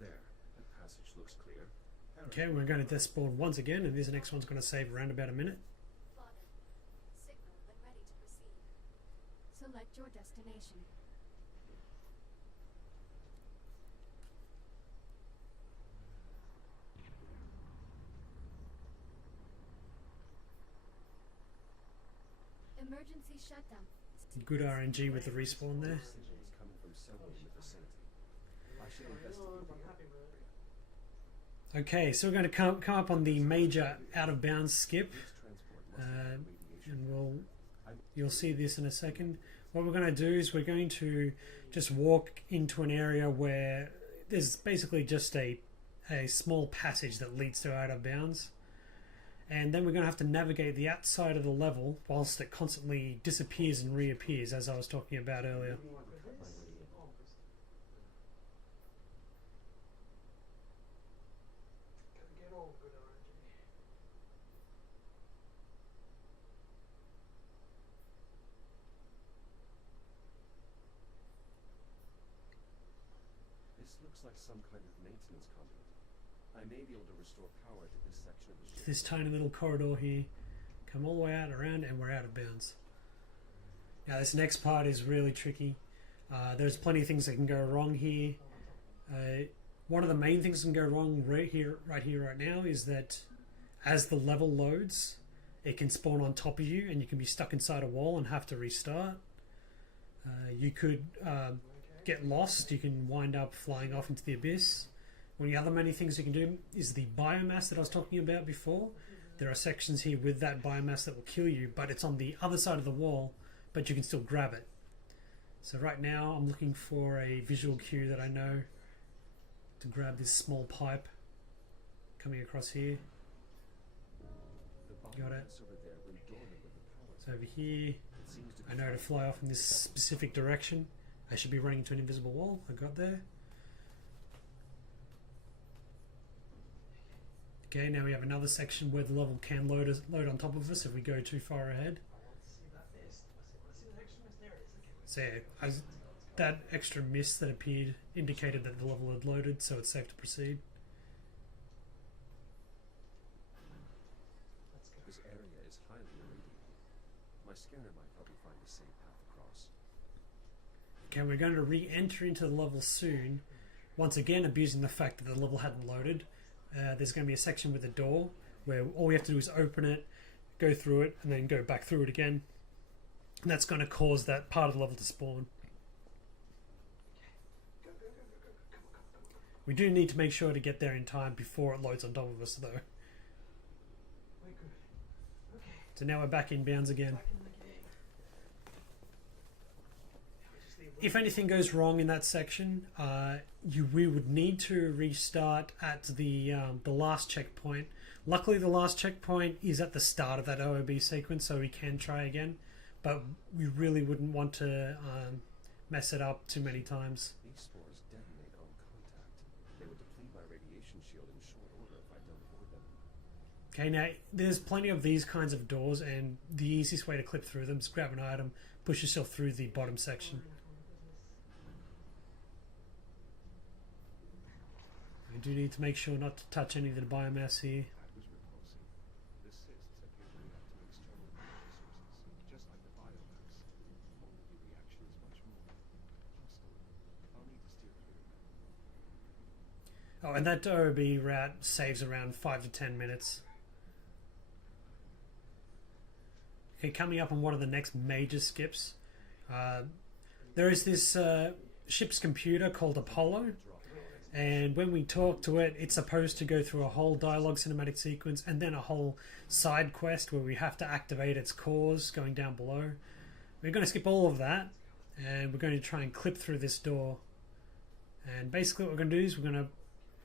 There. That passage looks clear. Hera, Okay, we're going to death spawn once again, and this next one's going to save around about a minute. Plotted. Signal when ready to proceed. Select your destination. Emergency shutdown. Good RNG with the respawn there. signal is coming from several in the vicinity. I should investigate I'm the happy with it. area. Okay, so we're going to come up on the major out of bounds skip, This transport must have and radiation. you'll see this in a second. What we're going to do is we're going to just walk into an area where there's basically just a small passage that leads to out of bounds, and then we're going to have to navigate the outside of the level whilst it constantly disappears and reappears, as I was talking about earlier. You want to cut my This? radiation. Almost. Get all good RNG. This looks like some kind of maintenance conduit. I may be able to restore power to this section of the ship. This tiny little corridor here, come all the way out around, and we're out of bounds. Now this next part is really tricky. There's plenty of things that can go wrong here. One of the main things that can go wrong right here, right now, is that as the level loads, it can spawn on top of you, and you can be stuck inside a wall and have to restart. You could get lost. You can wind up flying off into the abyss. One of the other many things you can do is the biomass that I was talking about before. There are sections here with that biomass that will kill you, but it's on the other side of the wall, but you can still grab it. So right now I'm looking for a visual cue that I know to grab this small pipe coming across here. The Got it. biomass over there went dormant with the power. So over here, It seems to be I know to fly off in this specific direction. I should be running into an invisible wall. I got there. Okay, now we have another section where the level can load on top of us if we go too far ahead. I want to see that mist. Let's see the extra mist. There it is. So yeah, that extra mist that appeared indicated that the level had loaded, so it's safe to proceed. Let's go. This area is highly irradiated. My scanner might help me find a safe path across. Okay, we're going to re-enter into the level soon, once again abusing the fact that the level hadn't loaded. There's going to be a section with a door where all we have to do is open it, go through it, and then go back through it again. And that's going to cause that part of the level to spawn. We do need to make sure to get there in time before it loads on top of us, though. We're good. Okay. So now we're back in bounds again. Back in the game. Now we just need If anything goes wrong in that section, we would need to restart at the last checkpoint. Luckily, the last checkpoint is at the start of that OOB sequence, so we can try again. But we really wouldn't want to mess it up too many times. These spores detonate on contact. They would deplete my radiation shield in short order if I don't avoid them. Okay, now there's plenty of these kinds of doors, and the easiest way to clip through them is grab an item, push yourself through the bottom section. We do need to make sure not to touch any of the biomass here. That was repulsive. The cysts appear to react to external energy sources, just like the biomass. Only the reaction is much more hostile. I'll need to steer clear of that. Oh, and that OOB route saves around 5 to 10 minutes. Okay, coming up on one of the next major skips, there is this ship's computer called Apollo, and when we talk to it, it's supposed to go through a whole dialogue cinematic sequence and then a whole side quest where we have to activate its cores going down below. We're going to skip all of that, and we're going to try and clip through this door. And basically what we're going to do is we're going to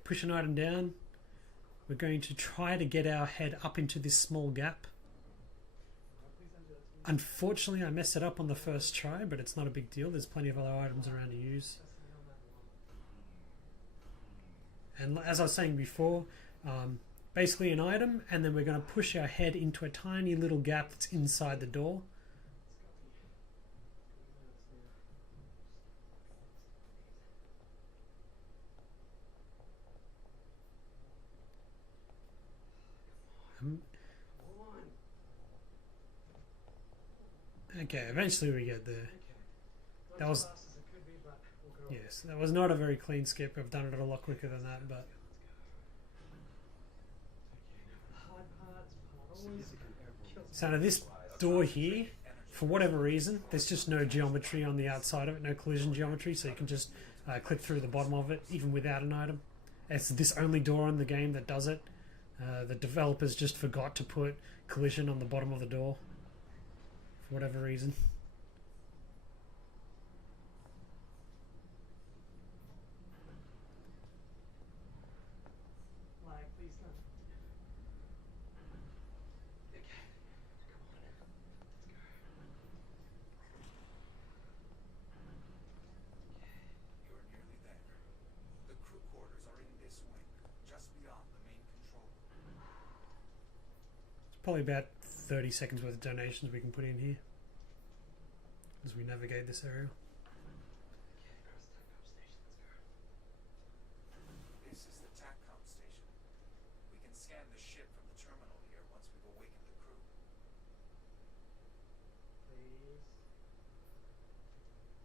push an item down. We're going to try to get our head up into this small gap. Unfortunately, I messed it up on the first try, but it's not a big deal. There's plenty of other items around to use. And as I was saying before, basically an item, and then we're going to push our head into a tiny little gap that's inside the door. Okay, eventually we get there. That was, yes, that was not a very clean skip. I've done it a lot quicker than that, but so now this door here, for whatever reason, there's just no geometry on the outside of it, no collision geometry, so you can just clip through the bottom of it even without an item. It's this only door in the game that does it. The developers just forgot to put collision on the bottom of the door for whatever reason. You're nearly there. The crew quarters are in this wing, just beyond the main control room. It's probably about 30 seconds worth of donations we can put in here as we navigate this area. This is the TACCOM station. We can scan the ship from the terminal here once we've awakened the crew.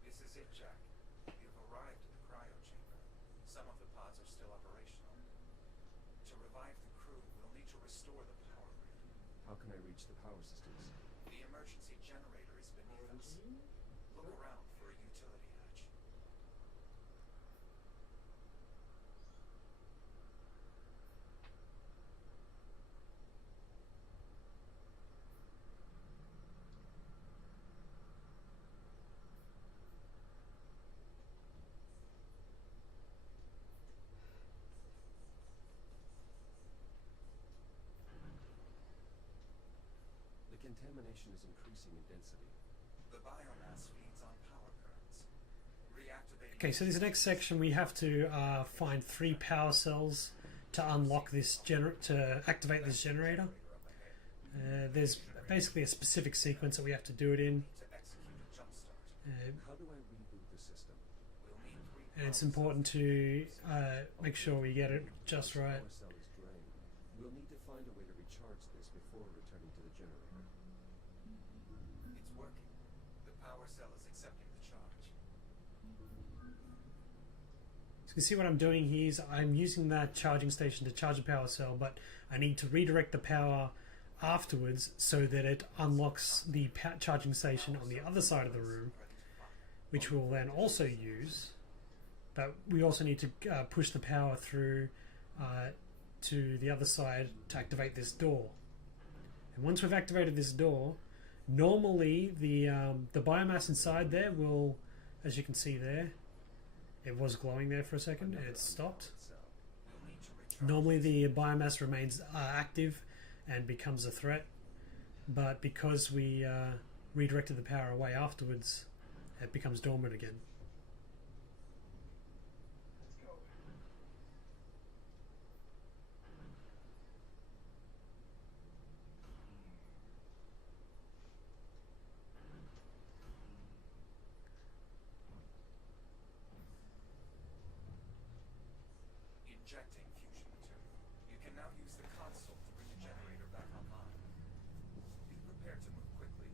This is it, Jack. We've arrived at the cryo chamber. Some of the pods are still operational. To revive the crew, we'll need to restore the power grid. How can I reach the power systems? The emergency generator is beneath us. Look around for a utility hatch. The contamination is increasing in density. The biomass feeds on power currents. Reactivating. Okay, so this next section we have to find 3 power cells to unlock this to activate this generator. There's basically a specific sequence that we have to do it in, To execute a jump start. How do I reboot the system? We'll need 3 and it's power important to make sure we get it just right. Power cell is drained. We'll need to find a way to recharge this before returning to the generator. It's working. The power cell is accepting the charge. So you can see what I'm doing here is I'm using that charging station to charge the power cell, but I need to redirect the power afterwards so that it unlocks the charging station on the other side of the room, which we'll then also use. But we also need to push the power through to the other side to activate this door. And once we've activated this door, normally the biomass inside there will, as you can see there, it was glowing there for a second and it stopped. We'll need to recharge. Normally the biomass remains active and becomes a threat, but because we redirected the power away afterwards, it becomes dormant again. Injecting fusion material. You can now use the console to bring the generator back online. Be prepared to move quickly.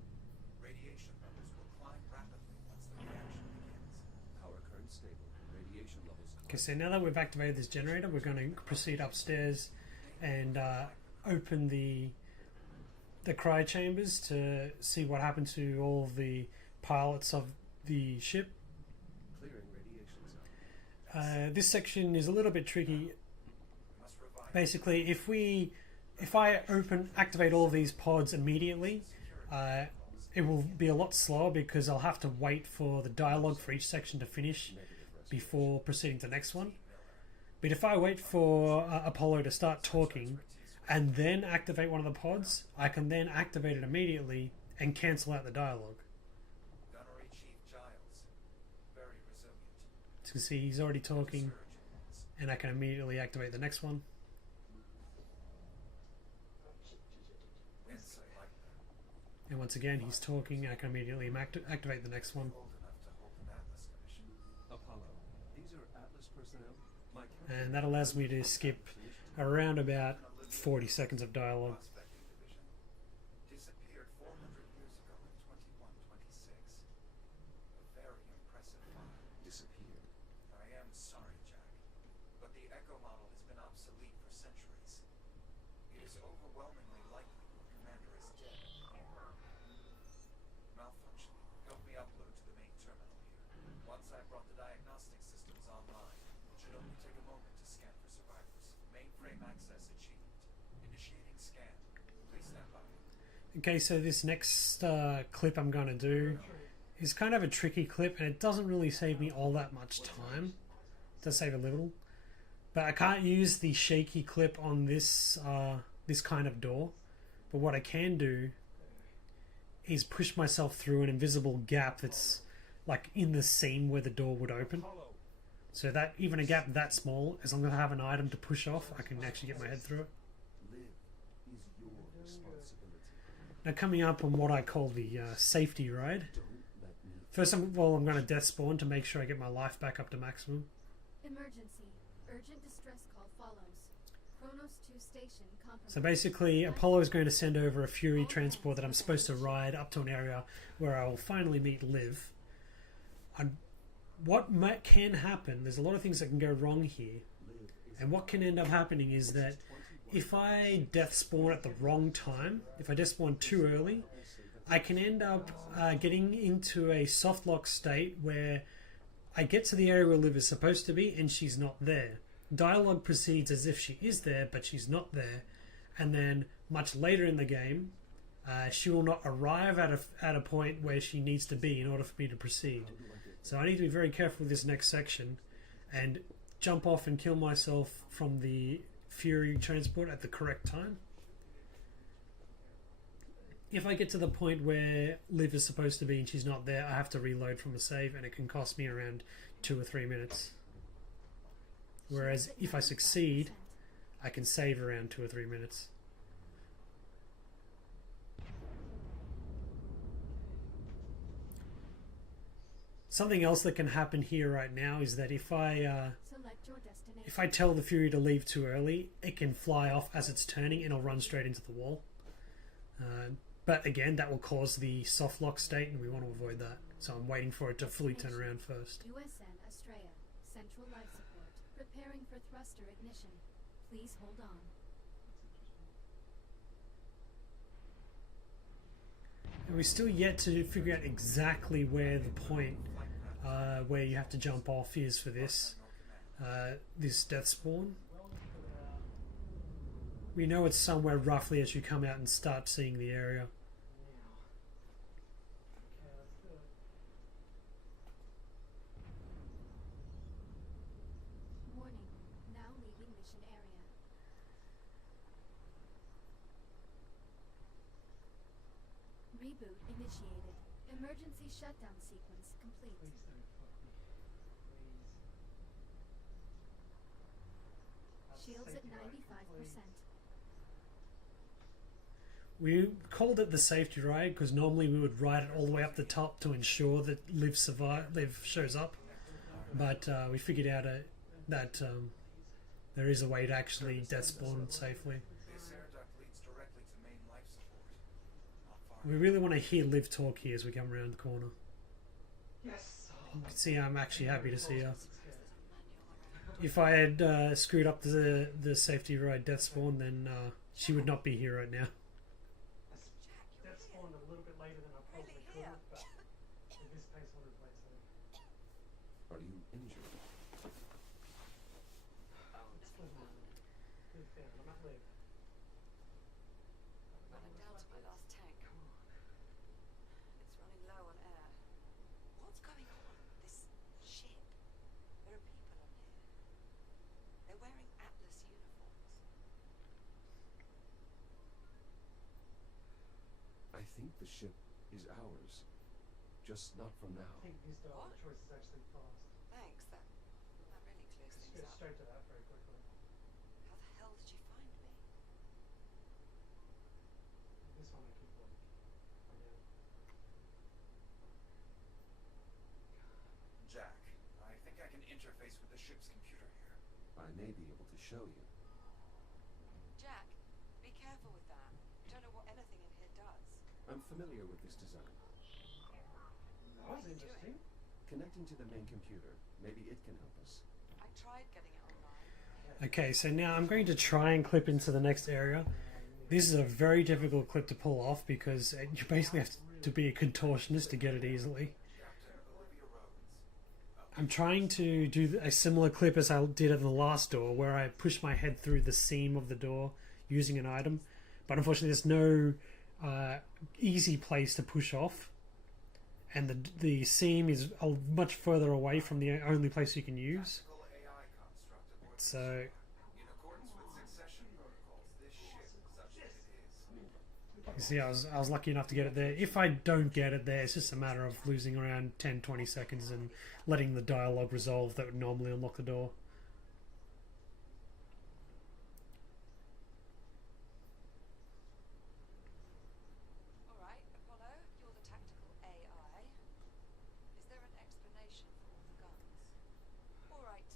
Radiation levels will climb rapidly once the reaction begins. Power current stable. Radiation levels Okay, so now that we've activated this generator, we're going to proceed upstairs and open the the cryo chambers to see what happened to all of the pilots of the ship. Clearing radiation zone. This section is a little bit tricky. Must revive Basically, if I activate all of these pods immediately, it will be a lot slower because I'll have to wait for the dialogue for each section to finish before proceeding to the next one. But if I wait for Apollo to start talking and then activate one of the pods, I can then activate it immediately and cancel out the dialogue. Gunnery Chief Giles. Very resilient. As you can see, he's already talking, Surgeons. and I can immediately activate the next one. Insight like that. And once again, he's talking, I can immediately activate the next one. Old enough to hold an Atlas commission. Apollo, these are Atlas personnel. My And that allows me to skip around about 40 seconds of dialogue. Prospecting division. Disappeared 400 years ago in 2126. A very impressive find. disappeared. I am sorry, Jack, but the Echo model has been obsolete for centuries. It is overwhelmingly likely your commander is dead. Malfunction. Help me upload to the main terminal here. Once I've brought the diagnostic systems online, it should only take a moment to scan for survivors. Mainframe access achieved. Initiating scan. Please stand by. Okay, so this next clip I'm going to do is kind of a tricky clip, and it doesn't really save me all that much time. It does save a little, but I can't use the shaky clip on this this kind of door. But what I can do is push myself through an invisible gap that's like in the seam where the door would open. So that even a gap that small, as long as I have an item to push off, I can actually get my head through it. Live is your responsibility. Now coming up on what I call the safety ride. Don't let me. First, I'm going to death spawn to make sure I get my life back up to maximum. Emergency. Urgent distress call follows. Kronos 2 station compromised. So basically, Apollo is going to send over a Fury transport that I'm supposed to ride up to an area where I will finally meet Liv. What can happen, there's a lot of things that can go wrong here. Live is And what can end up happening is that if I death spawn at the wrong time, if I death spawn too early, I can end up getting into a soft lock state where I get to the area where Liv is supposed to be and she's not there. Dialogue proceeds as if she is there, but she's not there. And then much later in the game, she will not arrive at a point where she needs to be in order for me to proceed. So I need to be very careful with this next section and jump off and kill myself from the Fury transport at the correct time. If I get to the point where Liv is supposed to be and she's not there, I have to reload from a save, and it can cost me around 2 or 3 minutes. Whereas if I succeed, I can save around 2 or 3 minutes. Something else that can happen here right now is that if I Select your destination. if I tell the Fury to leave too early, it can fly off as it's turning and it'll run straight into the wall. But again, that will cause the soft lock state, and we want to avoid that. So I'm waiting for it to fully turn around first. USN Astrea. Central life support. Preparing for thruster ignition. Please hold on. And we're still yet to figure out exactly where the point where you have to jump off is for this this death spawn. We know it's somewhere roughly as you come out and start seeing the area. Warning. Now leaving mission area. Reboot initiated. Emergency shutdown sequence complete. Please don't fuck me. Please. Shields at 95%. We called it the safety ride because normally we would ride it all the way up the top to ensure that Liv shows up. But we figured out that there is a way to actually death spawn safely. This air duct leads directly to main life support. Not far. We really want to hear Liv talk here as we come around the corner. Yes. You can see I'm actually happy to see her. If I had screwed up the safety ride death spawn, then she would not be here right now. I think the ship is ours. Just not for now. I think his dialogue What? choice is actually fast. Thanks, that really clears Just things go up. straight to that very quickly. How the hell did you find me? This one I keep like pointing out. Jack, I think I can interface with the ship's computer here. I may be able to show you. Jack, be careful with that. You don't know what anything in here does. I'm familiar with this design. That was What are you interesting. Connecting to the main computer, maybe it can help us. I tried getting it online. Okay, so now I'm going to try and clip into the next area. This is a very difficult clip to pull off because you basically have to be a contortionist to get it easily. Captain Olivia Rhodes. I'm trying to do a similar clip as I did at the last door, where I push my head through the seam of the door using an item, but unfortunately there's no easy place to push off, and the seam is much further away from the only place you can use. Tactical AI construct aboard the So ship. In accordance with succession protocols, this ship, such as it is, you see, I was lucky enough to get it there. If I don't get it there, it's just a matter of losing around 10-20 seconds and letting the dialogue resolve that would normally unlock the door. Alright, Apollo, you're the tactical AI. Is there an explanation for all the guns? Alright,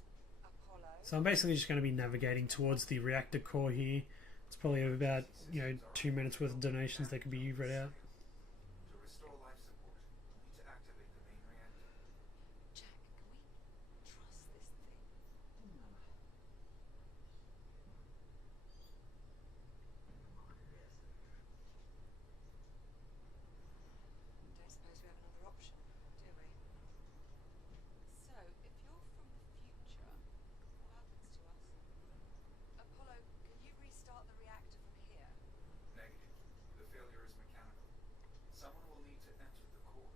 Apollo. So I'm basically just going to be navigating towards the reactor core here. It's probably about 2 minutes worth of donations that could be read out. to restore life support, we'll need to activate the main reactor. Jack, can we trust this thing? Don't suppose we have another option, do we? So, if you're from the future, what happens to us? Apollo, can you restart the reactor from here? Negative. The failure is mechanical. Someone will need to enter the core.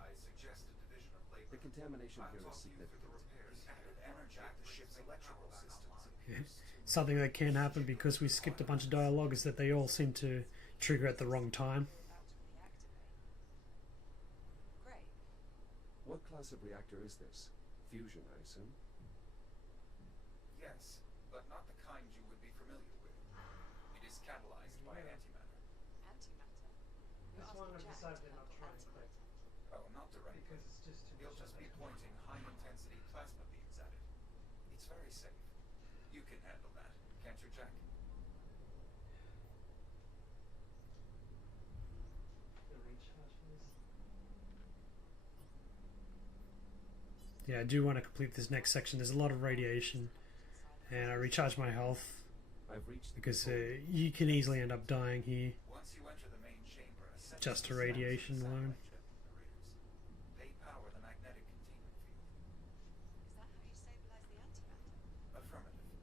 I suggest a division of labor. The contamination I'll here is talk you through the significant. repairs. The added energy of the ship's electrical systems Yeah. appears to... Something that can happen because we skipped a bunch of dialogue is that they all seem to trigger at the wrong time. We're about to reactivate. Great. What class of reactor is this? Fusion, I assume. Yes, but not the kind you would be familiar with. It is catalyzed by antimatter. Antimatter? You're This one I asking Jack decided to not to handle try and clip antimatter. Oh, not directly. because it's just too He'll much. just be pointing high-intensity plasma beams at it. It's very safe. You can handle that, can't you, Jack? The recharge for this. Yeah, I do want to complete this next section. There's a lot of radiation, and I recharge my health I've reached the because control room. you can easily end up dying here. Once you enter the main chamber, ascend Just the to steps radiation of the alone. satellite jet generators. They power the magnetic containment field. Is that how you stabilize the antimatter? Affirmative.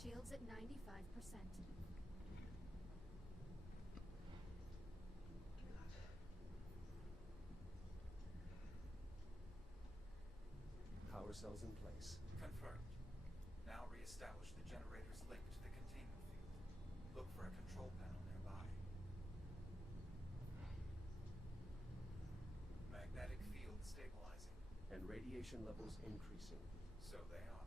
Shields at 95%. Power cells in place. Confirmed. Now re-establish the generator's link to the containment field. Look for a control panel nearby. Magnetic field stabilizing. And radiation levels increasing. So they are.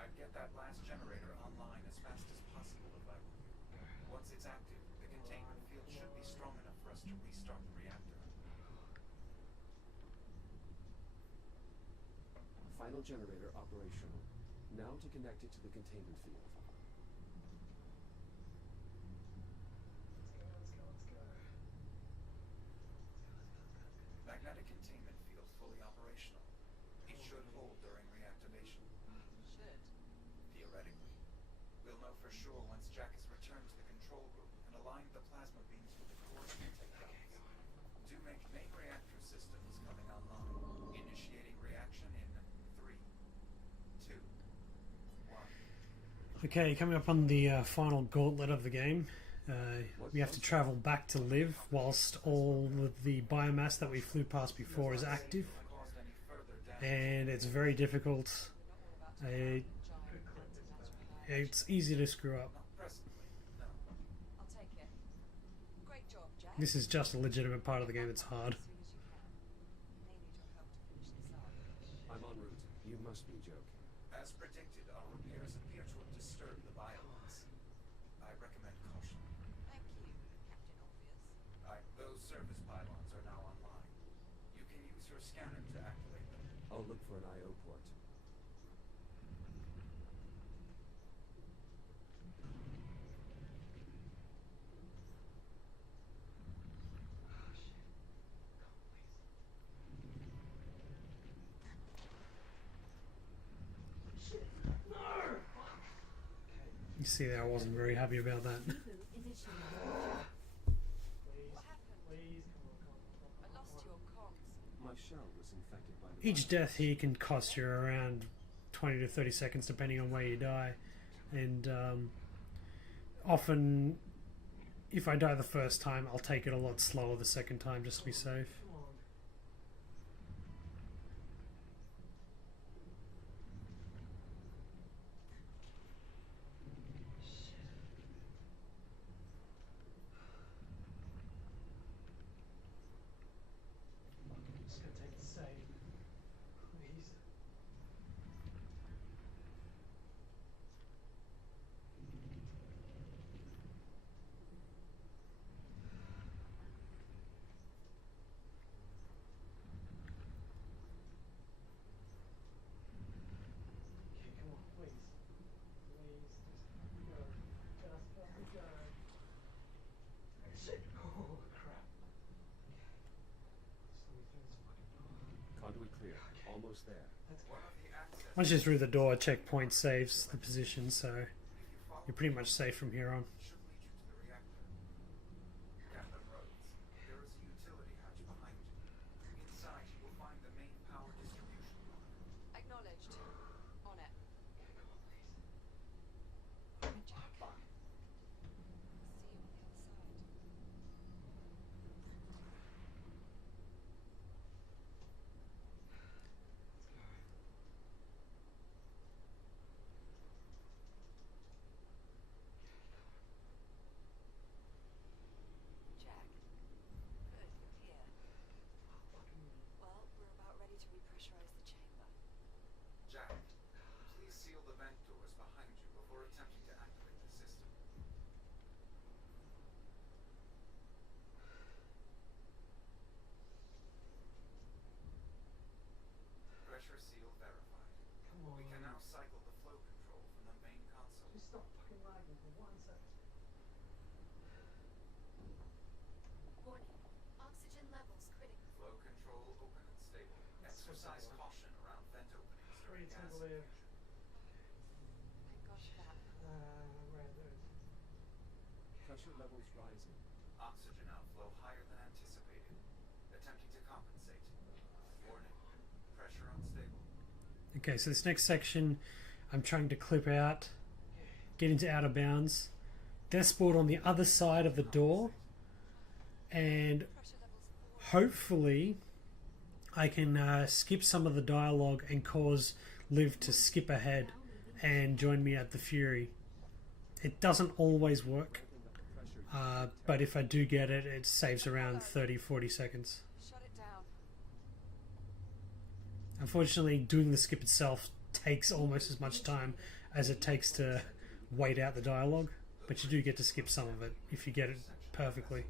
I'd get that last generator online as fast as possible if I were you. Once it's active, the containment field should be strong enough for us to restart the reactor. Final generator operational. Now to connect it to the containment field. Let's go. Magnetic containment field fully operational. It should hold during reactivation. Should. Theoretically. We'll know for sure once Jack is returned to the control room and aligned the plasma beams with the core intake valves. Two main reactor systems coming online. Initiating reaction in 3, 2, 1. Okay, coming up on the final gauntlet of the game. We have to travel back to live whilst all of the biomass that we flew past before is active, Caused any further damage. and it's very difficult. We're not all about to Uh, giant antimatter. It's easy to screw up. Not presently, no. I'll take it. This is just a legitimate part of the game that's hard. As soon as you can. May need your help to finish this up. I'm en route. You must be joking. As predicted, our repairs appear to have disturbed the biolins. I recommend caution. Thank you, Captain Obvious. Those service pylons are now online. You can use your scanner to activate them. I'll look for an I/O port. You see there, I wasn't very happy about that. Reboot initiated. Please, What happened? please, I lost your comms. My shell was infected by the Each death here can cost you around 20 to 30 seconds depending on where you die. And often, if I die the first time, I'll take it a lot slower the second time just to be safe. Come on. I'm just gonna take a save. Please. Okay, come on, please. Please, just go. Just let me go. Shit! Oh, crap. Just let me through this fucking door. conduit clear. Almost there. Let's go. One of the access Once you're through the door, a checkpoint saves the position, so if you follow you're pretty much safe from here on. should lead you to the reactor. Captain Rhodes, there is a utility hatch behind you. Inside you will find the main power distribution line. Acknowledged. On it. Okay, come on, please. Jack. See you on the other side. Let's go. Jack. Good, you're here. Oh, fucking me. Well, we're about ready to repressurize the chamber. Jack, please seal the vent doors behind you before attempting to activate the system. Pressure seal verified. Come on. We can now cycle the flow control from the main console. Just stop fucking lagging for 1 second. Warning. Oxygen levels critical. Flow control open and stable. Exercise caution around vent openings during Free to gas believe. infusion. Thank God for that. Where there is. Pressure levels rising. Oxygen outflow higher than anticipated. Attempting to compensate. Warning. Pressure unstable. Okay, so this next section, I'm trying to clip out, get into out of bounds. Death spawned on the other side of the door, and Pressure levels hopefully I can skip some of the dialogue and cause Liv to skip ahead and join me at the Fury. It doesn't always work, Pressure but if I do get it, it saves around 30-40 seconds. Shut it down. Unfortunately, doing the skip itself takes almost as much time as it takes to wait out the dialogue, but you do get to skip some of it if you get it perfectly. It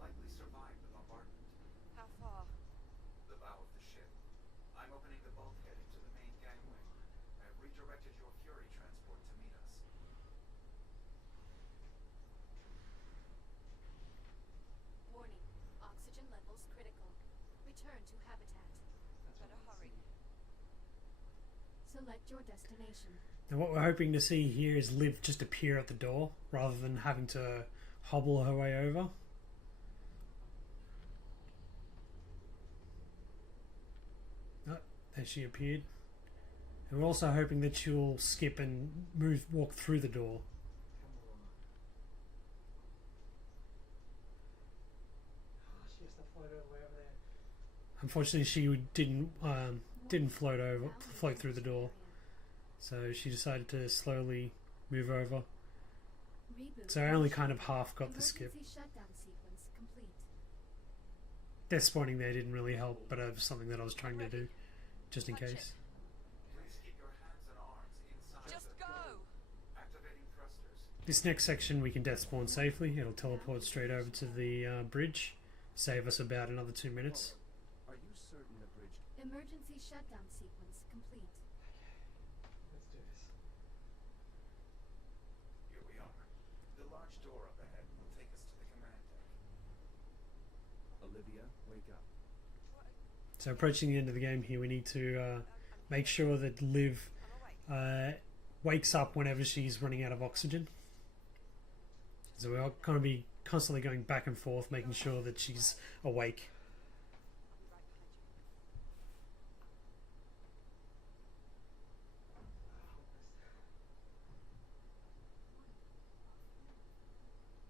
likely survived the bombardment. How far? The bow of the ship. I'm opening the bulkhead into the main gangway. I've redirected your Fury transport to meet us. Warning. Oxygen levels critical. Return to habitat. Better hurry. Select your destination. Now what we're hoping to see here is Liv just appear at the door rather than having to hobble her way over. Oh, there she appeared. And we're also hoping that she'll skip and walk through the door. Come on. Oh, she has to float all the way over there. Unfortunately, she didn't float through the door, so she decided to slowly move over. Reboot. So I only kind of half got the skip. Emergency shutdown sequence complete. death spawning there didn't really help, but it was something that I was trying to do, just in Punch it. case. Please keep your hands and arms inside Just the go! activating thrusters. This next section we can death spawn safely. It'll teleport straight over to the bridge, save us about another 2 minutes. Are you certain the bridge? Emergency shutdown sequence complete. Let's do this. Here we are. The large door up ahead will take us to the command deck. Olivia, wake up. So approaching the end of the game here, we need to make sure that Liv wakes up whenever she's running out of oxygen. So we're going to be constantly going back and forth, making sure that she's awake.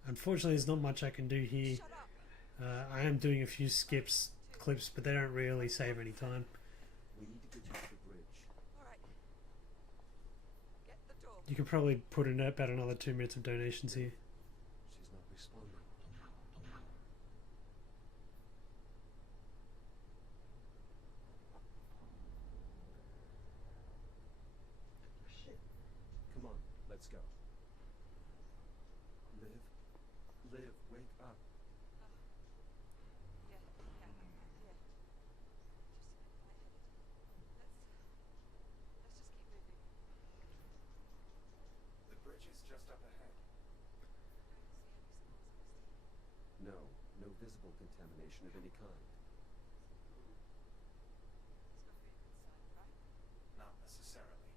Unfortunately, there's not much I can do here. Shut up! I am doing a few skips, clips, but they don't really save any time. We need to get you to the bridge. Alright. Get the door. You can probably put in about another 2 minutes of donations here. She's not responding. Shit. Come on, let's go. Liv, wake up. Yeah. Just a bit lightheaded. Let's just keep moving. The bridge is just up ahead. No, no visible contamination of any kind. It's not for your concern, right? Not necessarily.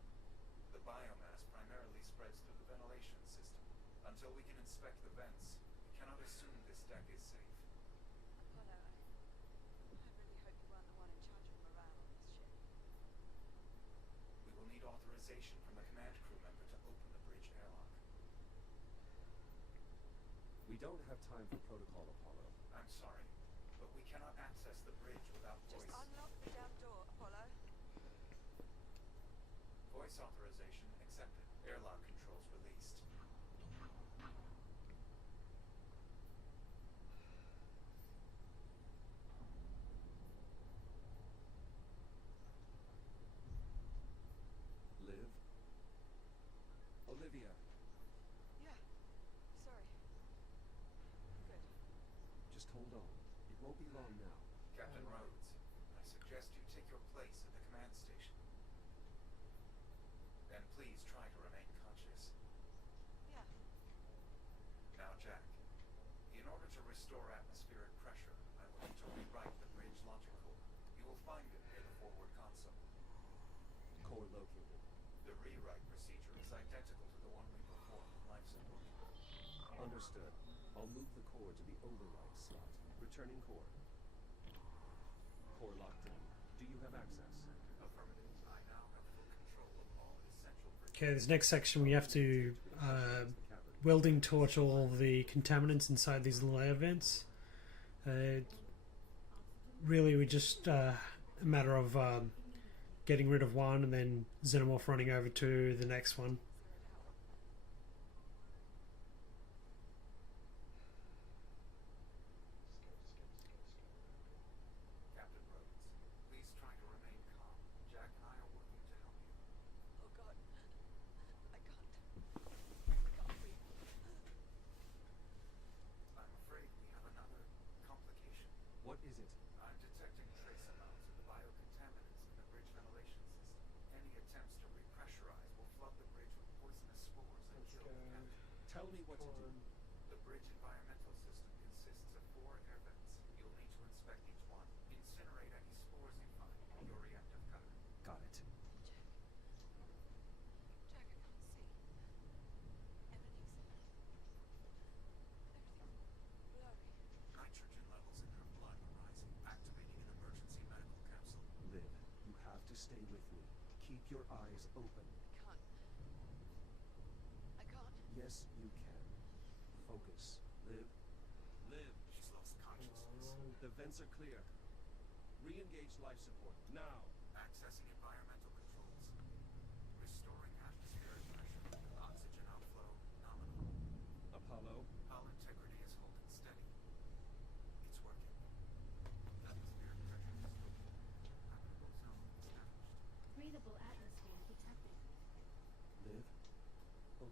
The biomass primarily spreads through the ventilation system. Until we can inspect the vents, we cannot assume this deck is safe. Apollo, I really hope you weren't the one in charge of morale on this ship. We will need authorization from a command crew member to open the bridge airlock. We don't have time for protocol, Apollo. I'm sorry, but we cannot access the bridge without Just voice. unlock the damn door, Apollo. Voice authorization accepted. Airlock controls released. Liv? Olivia, Yeah. Sorry. Good. just hold on. It won't be long now. Captain Rhodes, I suggest you take your place at the command station. And please try to remain conscious. Yeah. Now, Jack, in order to restore atmospheric pressure, I will need to rewrite the bridge logic core. You will find it near the forward console. Core located. The rewrite procedure is identical to the one we performed in life support. Understood. I'll move the core to the override slot. Returning core. Core locked in. Do you have access? Affirmative. I now have full control of all essential bridge. Okay, this next section we have to welding torch all the contaminants inside these little air vents. Really, we just a matter of getting rid of one and then Xenomorph running over to the next one. Captain Rhodes, please try to remain calm. Jack and I are working to help you. Oh God. I can't breathe. I'm afraid we have another complication. What is it? I'm detecting trace amounts of the biocontaminants in the bridge ventilation system. Any attempts to repressurize will flood the bridge with poisonous spores and Let's kill go. the captain. Tell me what to do. Form. The bridge environmental system consists of 4 air vents. You'll need to inspect each one. Incinerate any spores you find in your reactive cutter. Got it. Jack, I can't see. Everything's blurry. Nitrogen levels in her blood are rising, activating an emergency medical capsule. Liv, you have to stay with me. Keep your eyes open. I can't. Yes, you can. Focus. Liv. Liv. She's lost consciousness. The vents are clear. Re-engage life support. Now. Accessing environmental controls. Restoring atmospheric pressure. Oxygen outflow nominal. Apollo. Hull integrity is holding steady. It's working.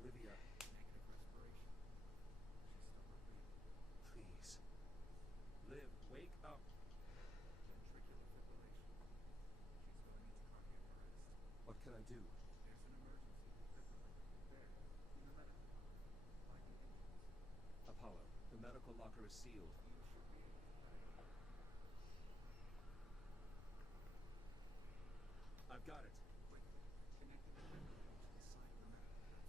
Olivia, Negative respiration. She's still not breathing. please. Liv, wake up. Ventricular fibrillation. She's going into cardiac arrest. What can I do? There's an emergency defibrillator there in the medical locker. By the entrance. Apollo, the medical locker is sealed. You should be able to find it. I've got it. Quickly, connect the defibrillator to the side of the medical console.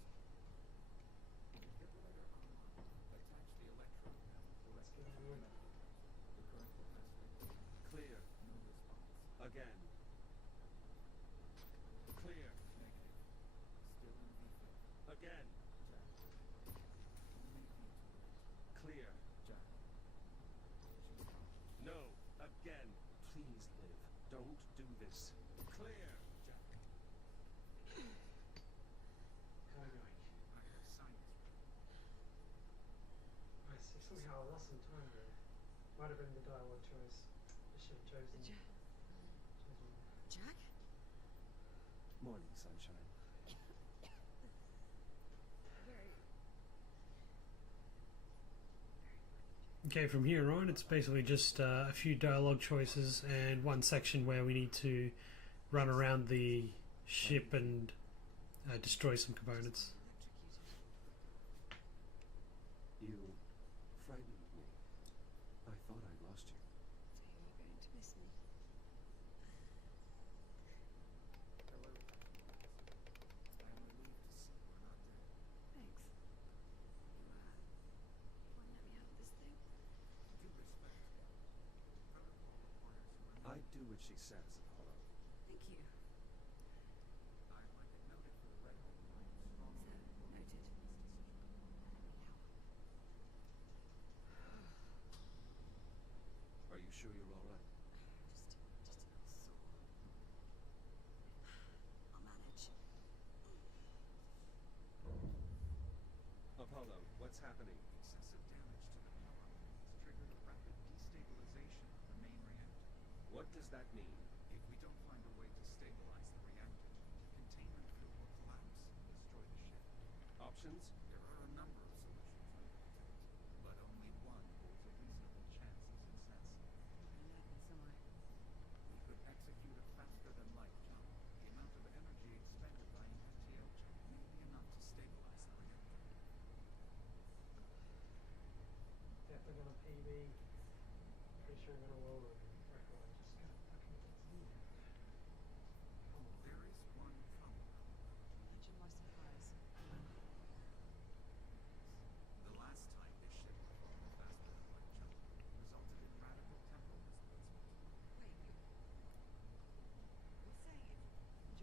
Defibrillator online. Attach the electrode panel directly to the medical console. The current capacity. Clear. No response. Again. Clear. Negative. Still in defect. Again. Jack. Only V2. Clear. Jack. She's gone. No. Again. Please, Liv. Don't do this. Clear. Jack. How are we going? I have science. I see. Somehow I lost some time there. Might have been the dialogue choice. I should have chosen. Jack? Morning, sunshine. Very. Okay, from here on, it's basically just a few dialogue choices and one section where we need to run around the ship and destroy some components. You frightened me. I thought I'd lost you. So you're going to miss me. Hello. I'm relieved to see we're not dead. Thanks. You want to let me have this thing? Due respect. Protocol requires you. I do what she says, Apollo. Thank you. I'd like it noted for the record that I am strongly Sir, supportive noted. of this decision. Are you sure you're all right? Just a little sore. I'll manage. Apollo, what's happening? Excessive damage to the power lines triggered a rapid destabilization of the main reactor. What does that mean? If we don't find a way to stabilize the reactor, the containment field will collapse and destroy the ship. Options? There are a number of solutions I could attempt, but only one holds a reasonable chance of success. I learned it somewhere. We could execute a faster-than-light jump. The amount of energy expended by an FTL jump may be enough to stabilize the reactor. Definitely gonna PB. Pretty sure I'm gonna lower it. Right away. Just gotta fucking get in there. Come on. There is one problem. Imagine my surprise. The last time this ship performed a faster-than-light jump resulted in radical temporal displacement. Wait. You're saying if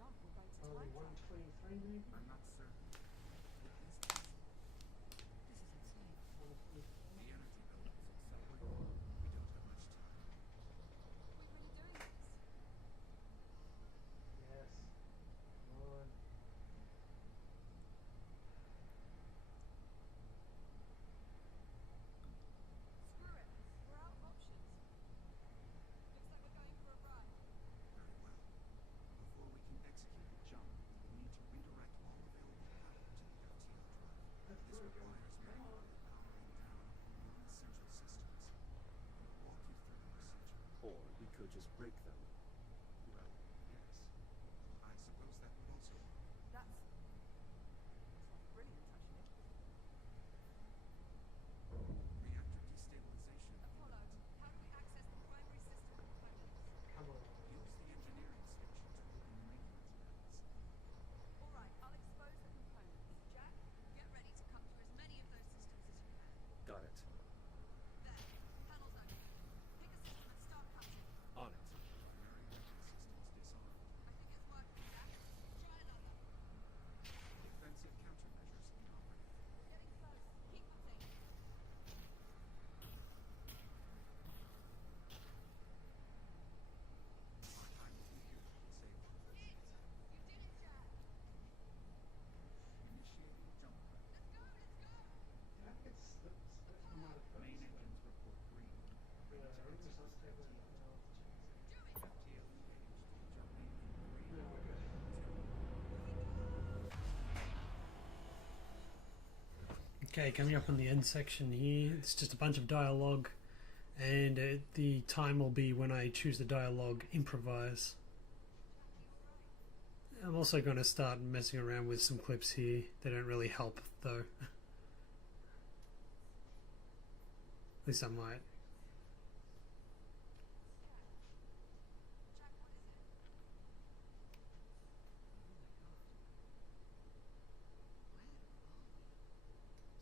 jump will go to Only time travel? 123 maybe? I'm not certain. It is possible. This is insane. 124? The energy bill is accelerating. We don't have much time. Are we really doing this? Yes. Come on. Screw it. We're out of options. Looks like we're going for a ride. Very well. Before we can execute the jump, we need to redirect all available power to the FTL drive. Let's This work it. requires manually powering down non-essential systems. I'll walk you through the procedure. Or we could just break them. Well, yes. I suppose that would also work. That's brilliant, actually. Reactor destabilization. Apollo, how do we access the primary system components? Come on. Use the engineering station to open the maintenance panels. All right, I'll expose the components. Jack, get ready to cut through as many of those systems as you can. Got it. There, panels open. Pick a system and start cutting. On it. Okay, coming up on the end section here, it's just a bunch of dialogue, and the time will be when I choose the dialogue improvise. I'm also going to start messing around with some clips here. They don't really help though. At least I might.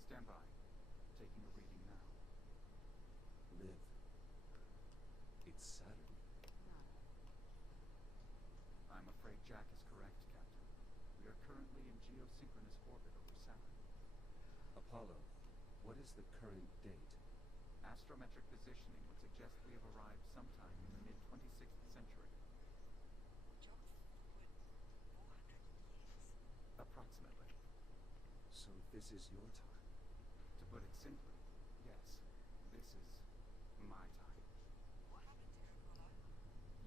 Stand by. Taking a reading now. Liv. It's Saturn. I'm afraid Jack is correct, Captain. We are currently in geosynchronous orbit over Saturn. Apollo, what is the current date? Astrometric positioning would suggest we have arrived sometime in the mid-26th century. Approximately. So this is your time. To put it simply, yes, this is my time. What happened here, Apollo?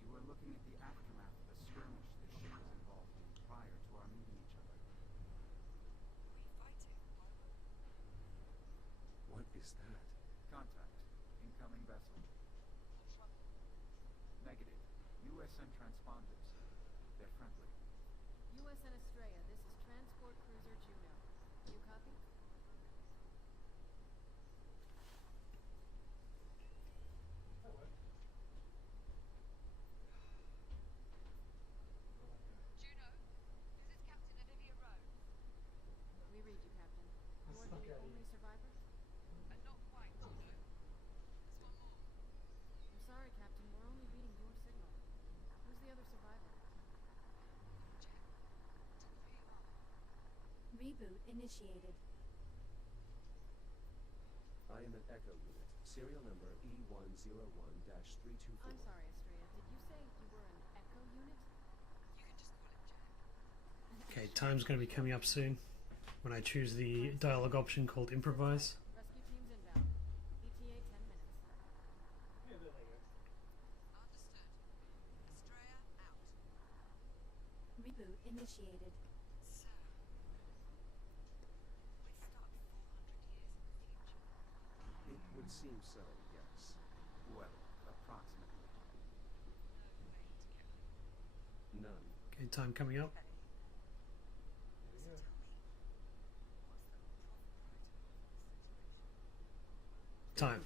You were looking at the aftermath of a skirmish this ship was involved in prior to our meeting each other. Were you fighting? What is that? Contact. Incoming vessel. Trouble? Negative. USN transponders. They're friendly. USN Estrella, this is Transport Cruiser Juno. Do you copy? That worked. Juno, this is Captain Olivia Rowe. We read you, Captain. Let's More look than the at only you. survivor? Not quite, Juno. There's one more. I'm sorry, Captain. We're only reading your signal. Who's the other survivor? Jack, tell me who you are. Reboot initiated. I am an Echo unit. Serial number E101-324. I'm sorry, Estrella. Did you say you were an Echo unit? You can just call him Jack. Okay, time's going to be coming up soon when I choose the dialogue option called improvise. Rescue teams inbound. ETA 10 minutes. Yeah, there they go. Understood. Estrella out. Reboot initiated. So, we're stuck 400 years in the future. It would seem so, yes. Well, approximately. No way to get home. None. Okay, time coming up. Okay, There we so go. tell me, what's the proper protocol for the situation? Time.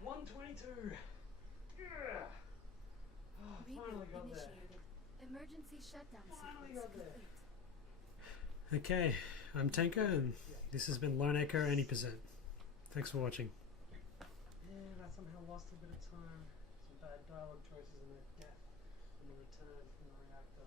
122. Yeah. Oh, finally Reboot got there. initiated. Emergency shutdown Finally sequence got there. complete. Okay, I'm Tanker, and this has been Lone Echo 80%. Thanks for watching. And I somehow lost a bit of time. Some bad dialogue choices and a death in the return from the reactor.